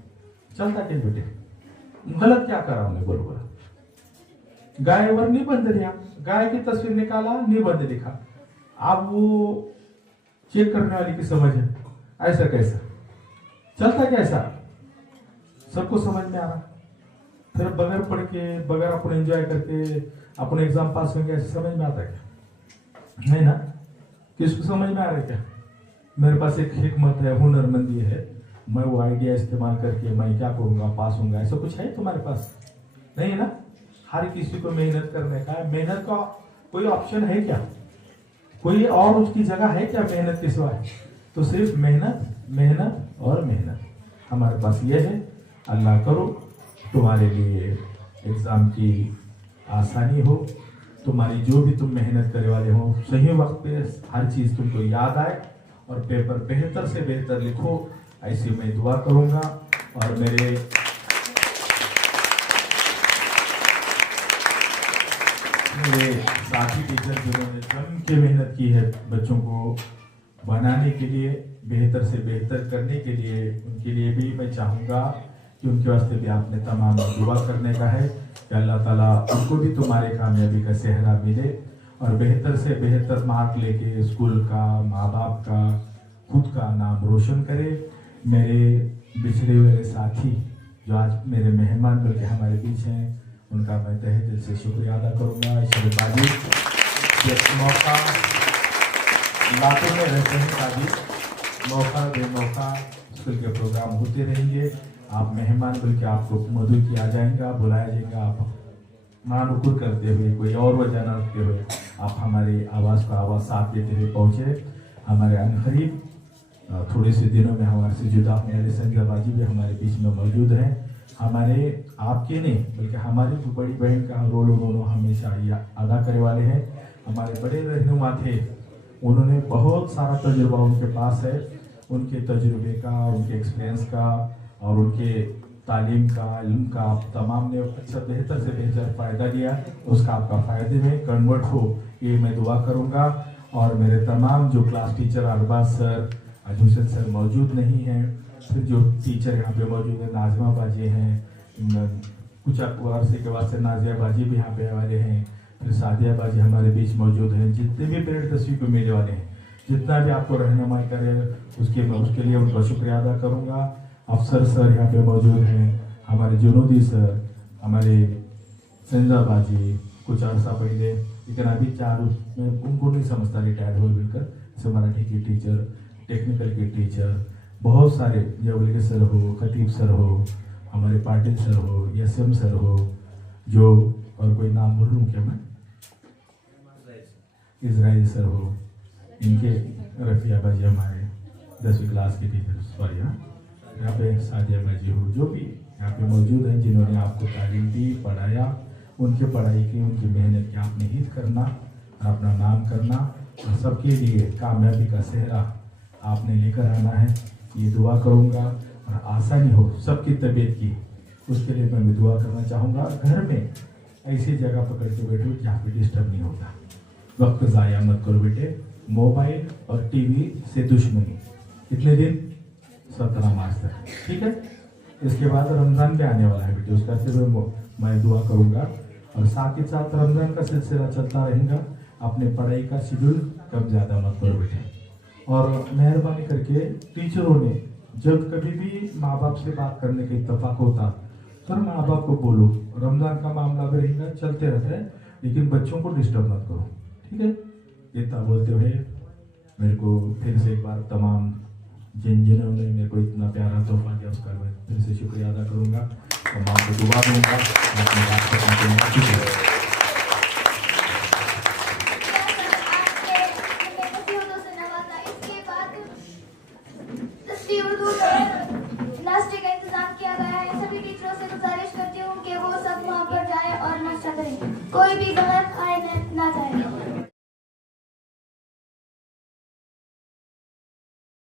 चलता क्या बेटे, गलत क्या करा हमने, बोलो गाय वर निबंध लिया, गाय की तस्वीर निकाला, निबंध लिखा। अब वो चेक करने वाली की समझ है, ऐसा कैसा चलता, कैसा सबको समझ में आ रहा। फिर बगैर पढ़ के, बगैर अपने एंजॉय करके अपने एग्जाम पास होंगे, ऐसे समझ में आता है क्या, नहीं ना? किसको समझ में आ रहा है क्या? मेरे पास एक हिकमत है, हुनरमंदी है, मैं वो आइडिया इस्तेमाल करके मैं क्या करूंगा, पास होऊंगा, ऐसा कुछ है तुम्हारे पास? नहीं है ना? हर किसी को मेहनत करने का है। मेहनत का कोई ऑप्शन है क्या? कोई और उसकी जगह है क्या मेहनत के सिवाय? तो सिर्फ मेहनत, मेहनत और मेहनत हमारे पास ये है। अल्लाह करो तुम्हारे लिए एग्जाम की आसानी हो, तुम्हारी जो भी तुम मेहनत करने वाले हो, सही वक्त पे हर चीज तुमको याद आए, और पेपर बेहतर से बेहतर लिखो, ऐसी मैं दुआ करूंगा। और मेरे साथी टीचर जिन्होंने जम के मेहनत की है बच्चों को बनाने के लिए, बेहतर से बेहतर करने के लिए, उनके लिए भी मैं चाहूँगा कि उनके वास्ते भी आपने तमाम दुआ करने का है कि अल्लाह ताला उनको भी तुम्हारे कामयाबी का सेहरा मिले और बेहतर से बेहतर मार्क लेके स्कूल का, माँ बाप का, खुद का नाम रोशन करे। मेरे बिछड़े हुए साथी जो आज मेरे मेहमान बल्कि हमारे बीच हैं, उनका मैं तहे दिल से शुक्रिया अदा करूँगा। ईश्वर बाजी मौका बातों में रहते हैं काजी, मौका बेमौका स्कूल के प्रोग्राम होते रहेंगे। आप मेहमान बल्कि आपको मधु किया जाएगा, बुलाया जाएगा। आप मानुकुर करते हुए, कोई और वजह न रखते हुए आप हमारी आवाज़ का आवाज़ साथ देते हुए पहुँचे। हमारे अनकरीब थोड़े से दिनों में हमारे से जुदा होने वाले संध्या बाजी भी हमारे बीच में मौजूद हैं। हमारे आपके नहीं बल्कि हमारी बड़ी बहन का रोल उन्होंने हमेशा अदा करने वाले हैं। हमारे बड़े रहनुमा थे, उन्होंने बहुत सारा तजुर्बा उनके पास है। उनके तजुर्बे का, उनके एक्सपीरियंस का और उनके तालीम का, इल्म का आप तमाम ने अच्छा बेहतर से बेहतर फ़ायदा लिया। उसका आपका फ़ायदे में कन्वर्ट हो ये मैं दुआ करूँगा। और मेरे तमाम जो class teacher Arbaz sir, Hussain sir मौजूद नहीं हैं, फिर जो टीचर यहाँ पे मौजूद है, नाजमा बाजी हैं, कुछ अरसे के वास्ते नाजिया बाजी भी यहाँ पे वाले हैं, फिर सादिया बाजी हमारे बीच मौजूद हैं। जितने भी पेरेंट तस्वीर को मिलने वाले हैं, जितना भी आपको रहनुमाई करे उसके लिए उनका शुक्रिया अदा करूँगा। अफसर सर यहाँ पे मौजूद हैं, हमारे जुनूदी सर, हमारे संजा बाजी कुछ अर्सा पहले, लेकिन अभी चार मैं उनको नहीं समझता रिटायर्ड हो मिलकर, जैसे मराठी की टीचर, टेक्निकल के टीचर, बहुत सारे जबल के सर हो, खतीब सर हो, हमारे पाटिल सर हो, यसम सर हो, जो और कोई नाम बोल लूँ क्या मैं, इजराइल सर हो, इनके रफिया बाजी हमारे 10वीं क्लास के टीचर, सॉरी यहाँ पे सादिया बाजी हो, जो भी यहाँ पे मौजूद हैं जिन्होंने आपको तालीम दी, पढ़ाया, उनके पढ़ाई की, उनकी मेहनत की आपने हित करना, अपना नाम करना और सबके लिए कामयाबी का सेहरा आपने लेकर आना है। ये दुआ करूँगा और आसानी हो सबकी तबीयत की, उसके लिए मैं भी दुआ करना चाहूँगा। घर में ऐसी जगह पकड़ के बैठो जहाँ पे डिस्टर्ब नहीं होता, वक्त ज़ाया मत करो बेटे। मोबाइल और टीवी से दुश्मनी कितने दिन? 17 मार्च तक, ठीक है। इसके बाद रमज़ान भी आने वाला है बेटे, उसका सिर्फ मैं दुआ करूँगा और साथ ही साथ रमज़ान का सिलसिला चलता रहेगा। अपने पढ़ाई का शेड्यूल कम ज़्यादा मत करो बेटे। और मेहरबानी करके टीचरों ने जब कभी भी माँ बाप से बात करने का इत्तेफाक होता तो माँ बाप को बोलो, रमज़ान का मामला भी रहेगा, चलते रहता है, लेकिन बच्चों को डिस्टर्ब मत करो, ठीक है। इतना बोलते हुए मेरे को फिर से एक बार तमाम जिन्होंने मेरे को इतना प्यारा तोहफा दिया उसका मैं फिर से शुक्रिया अदा करूँगा और माँ को दुआ दूँगा। अपनी बात को शुक्रिया। उर्दू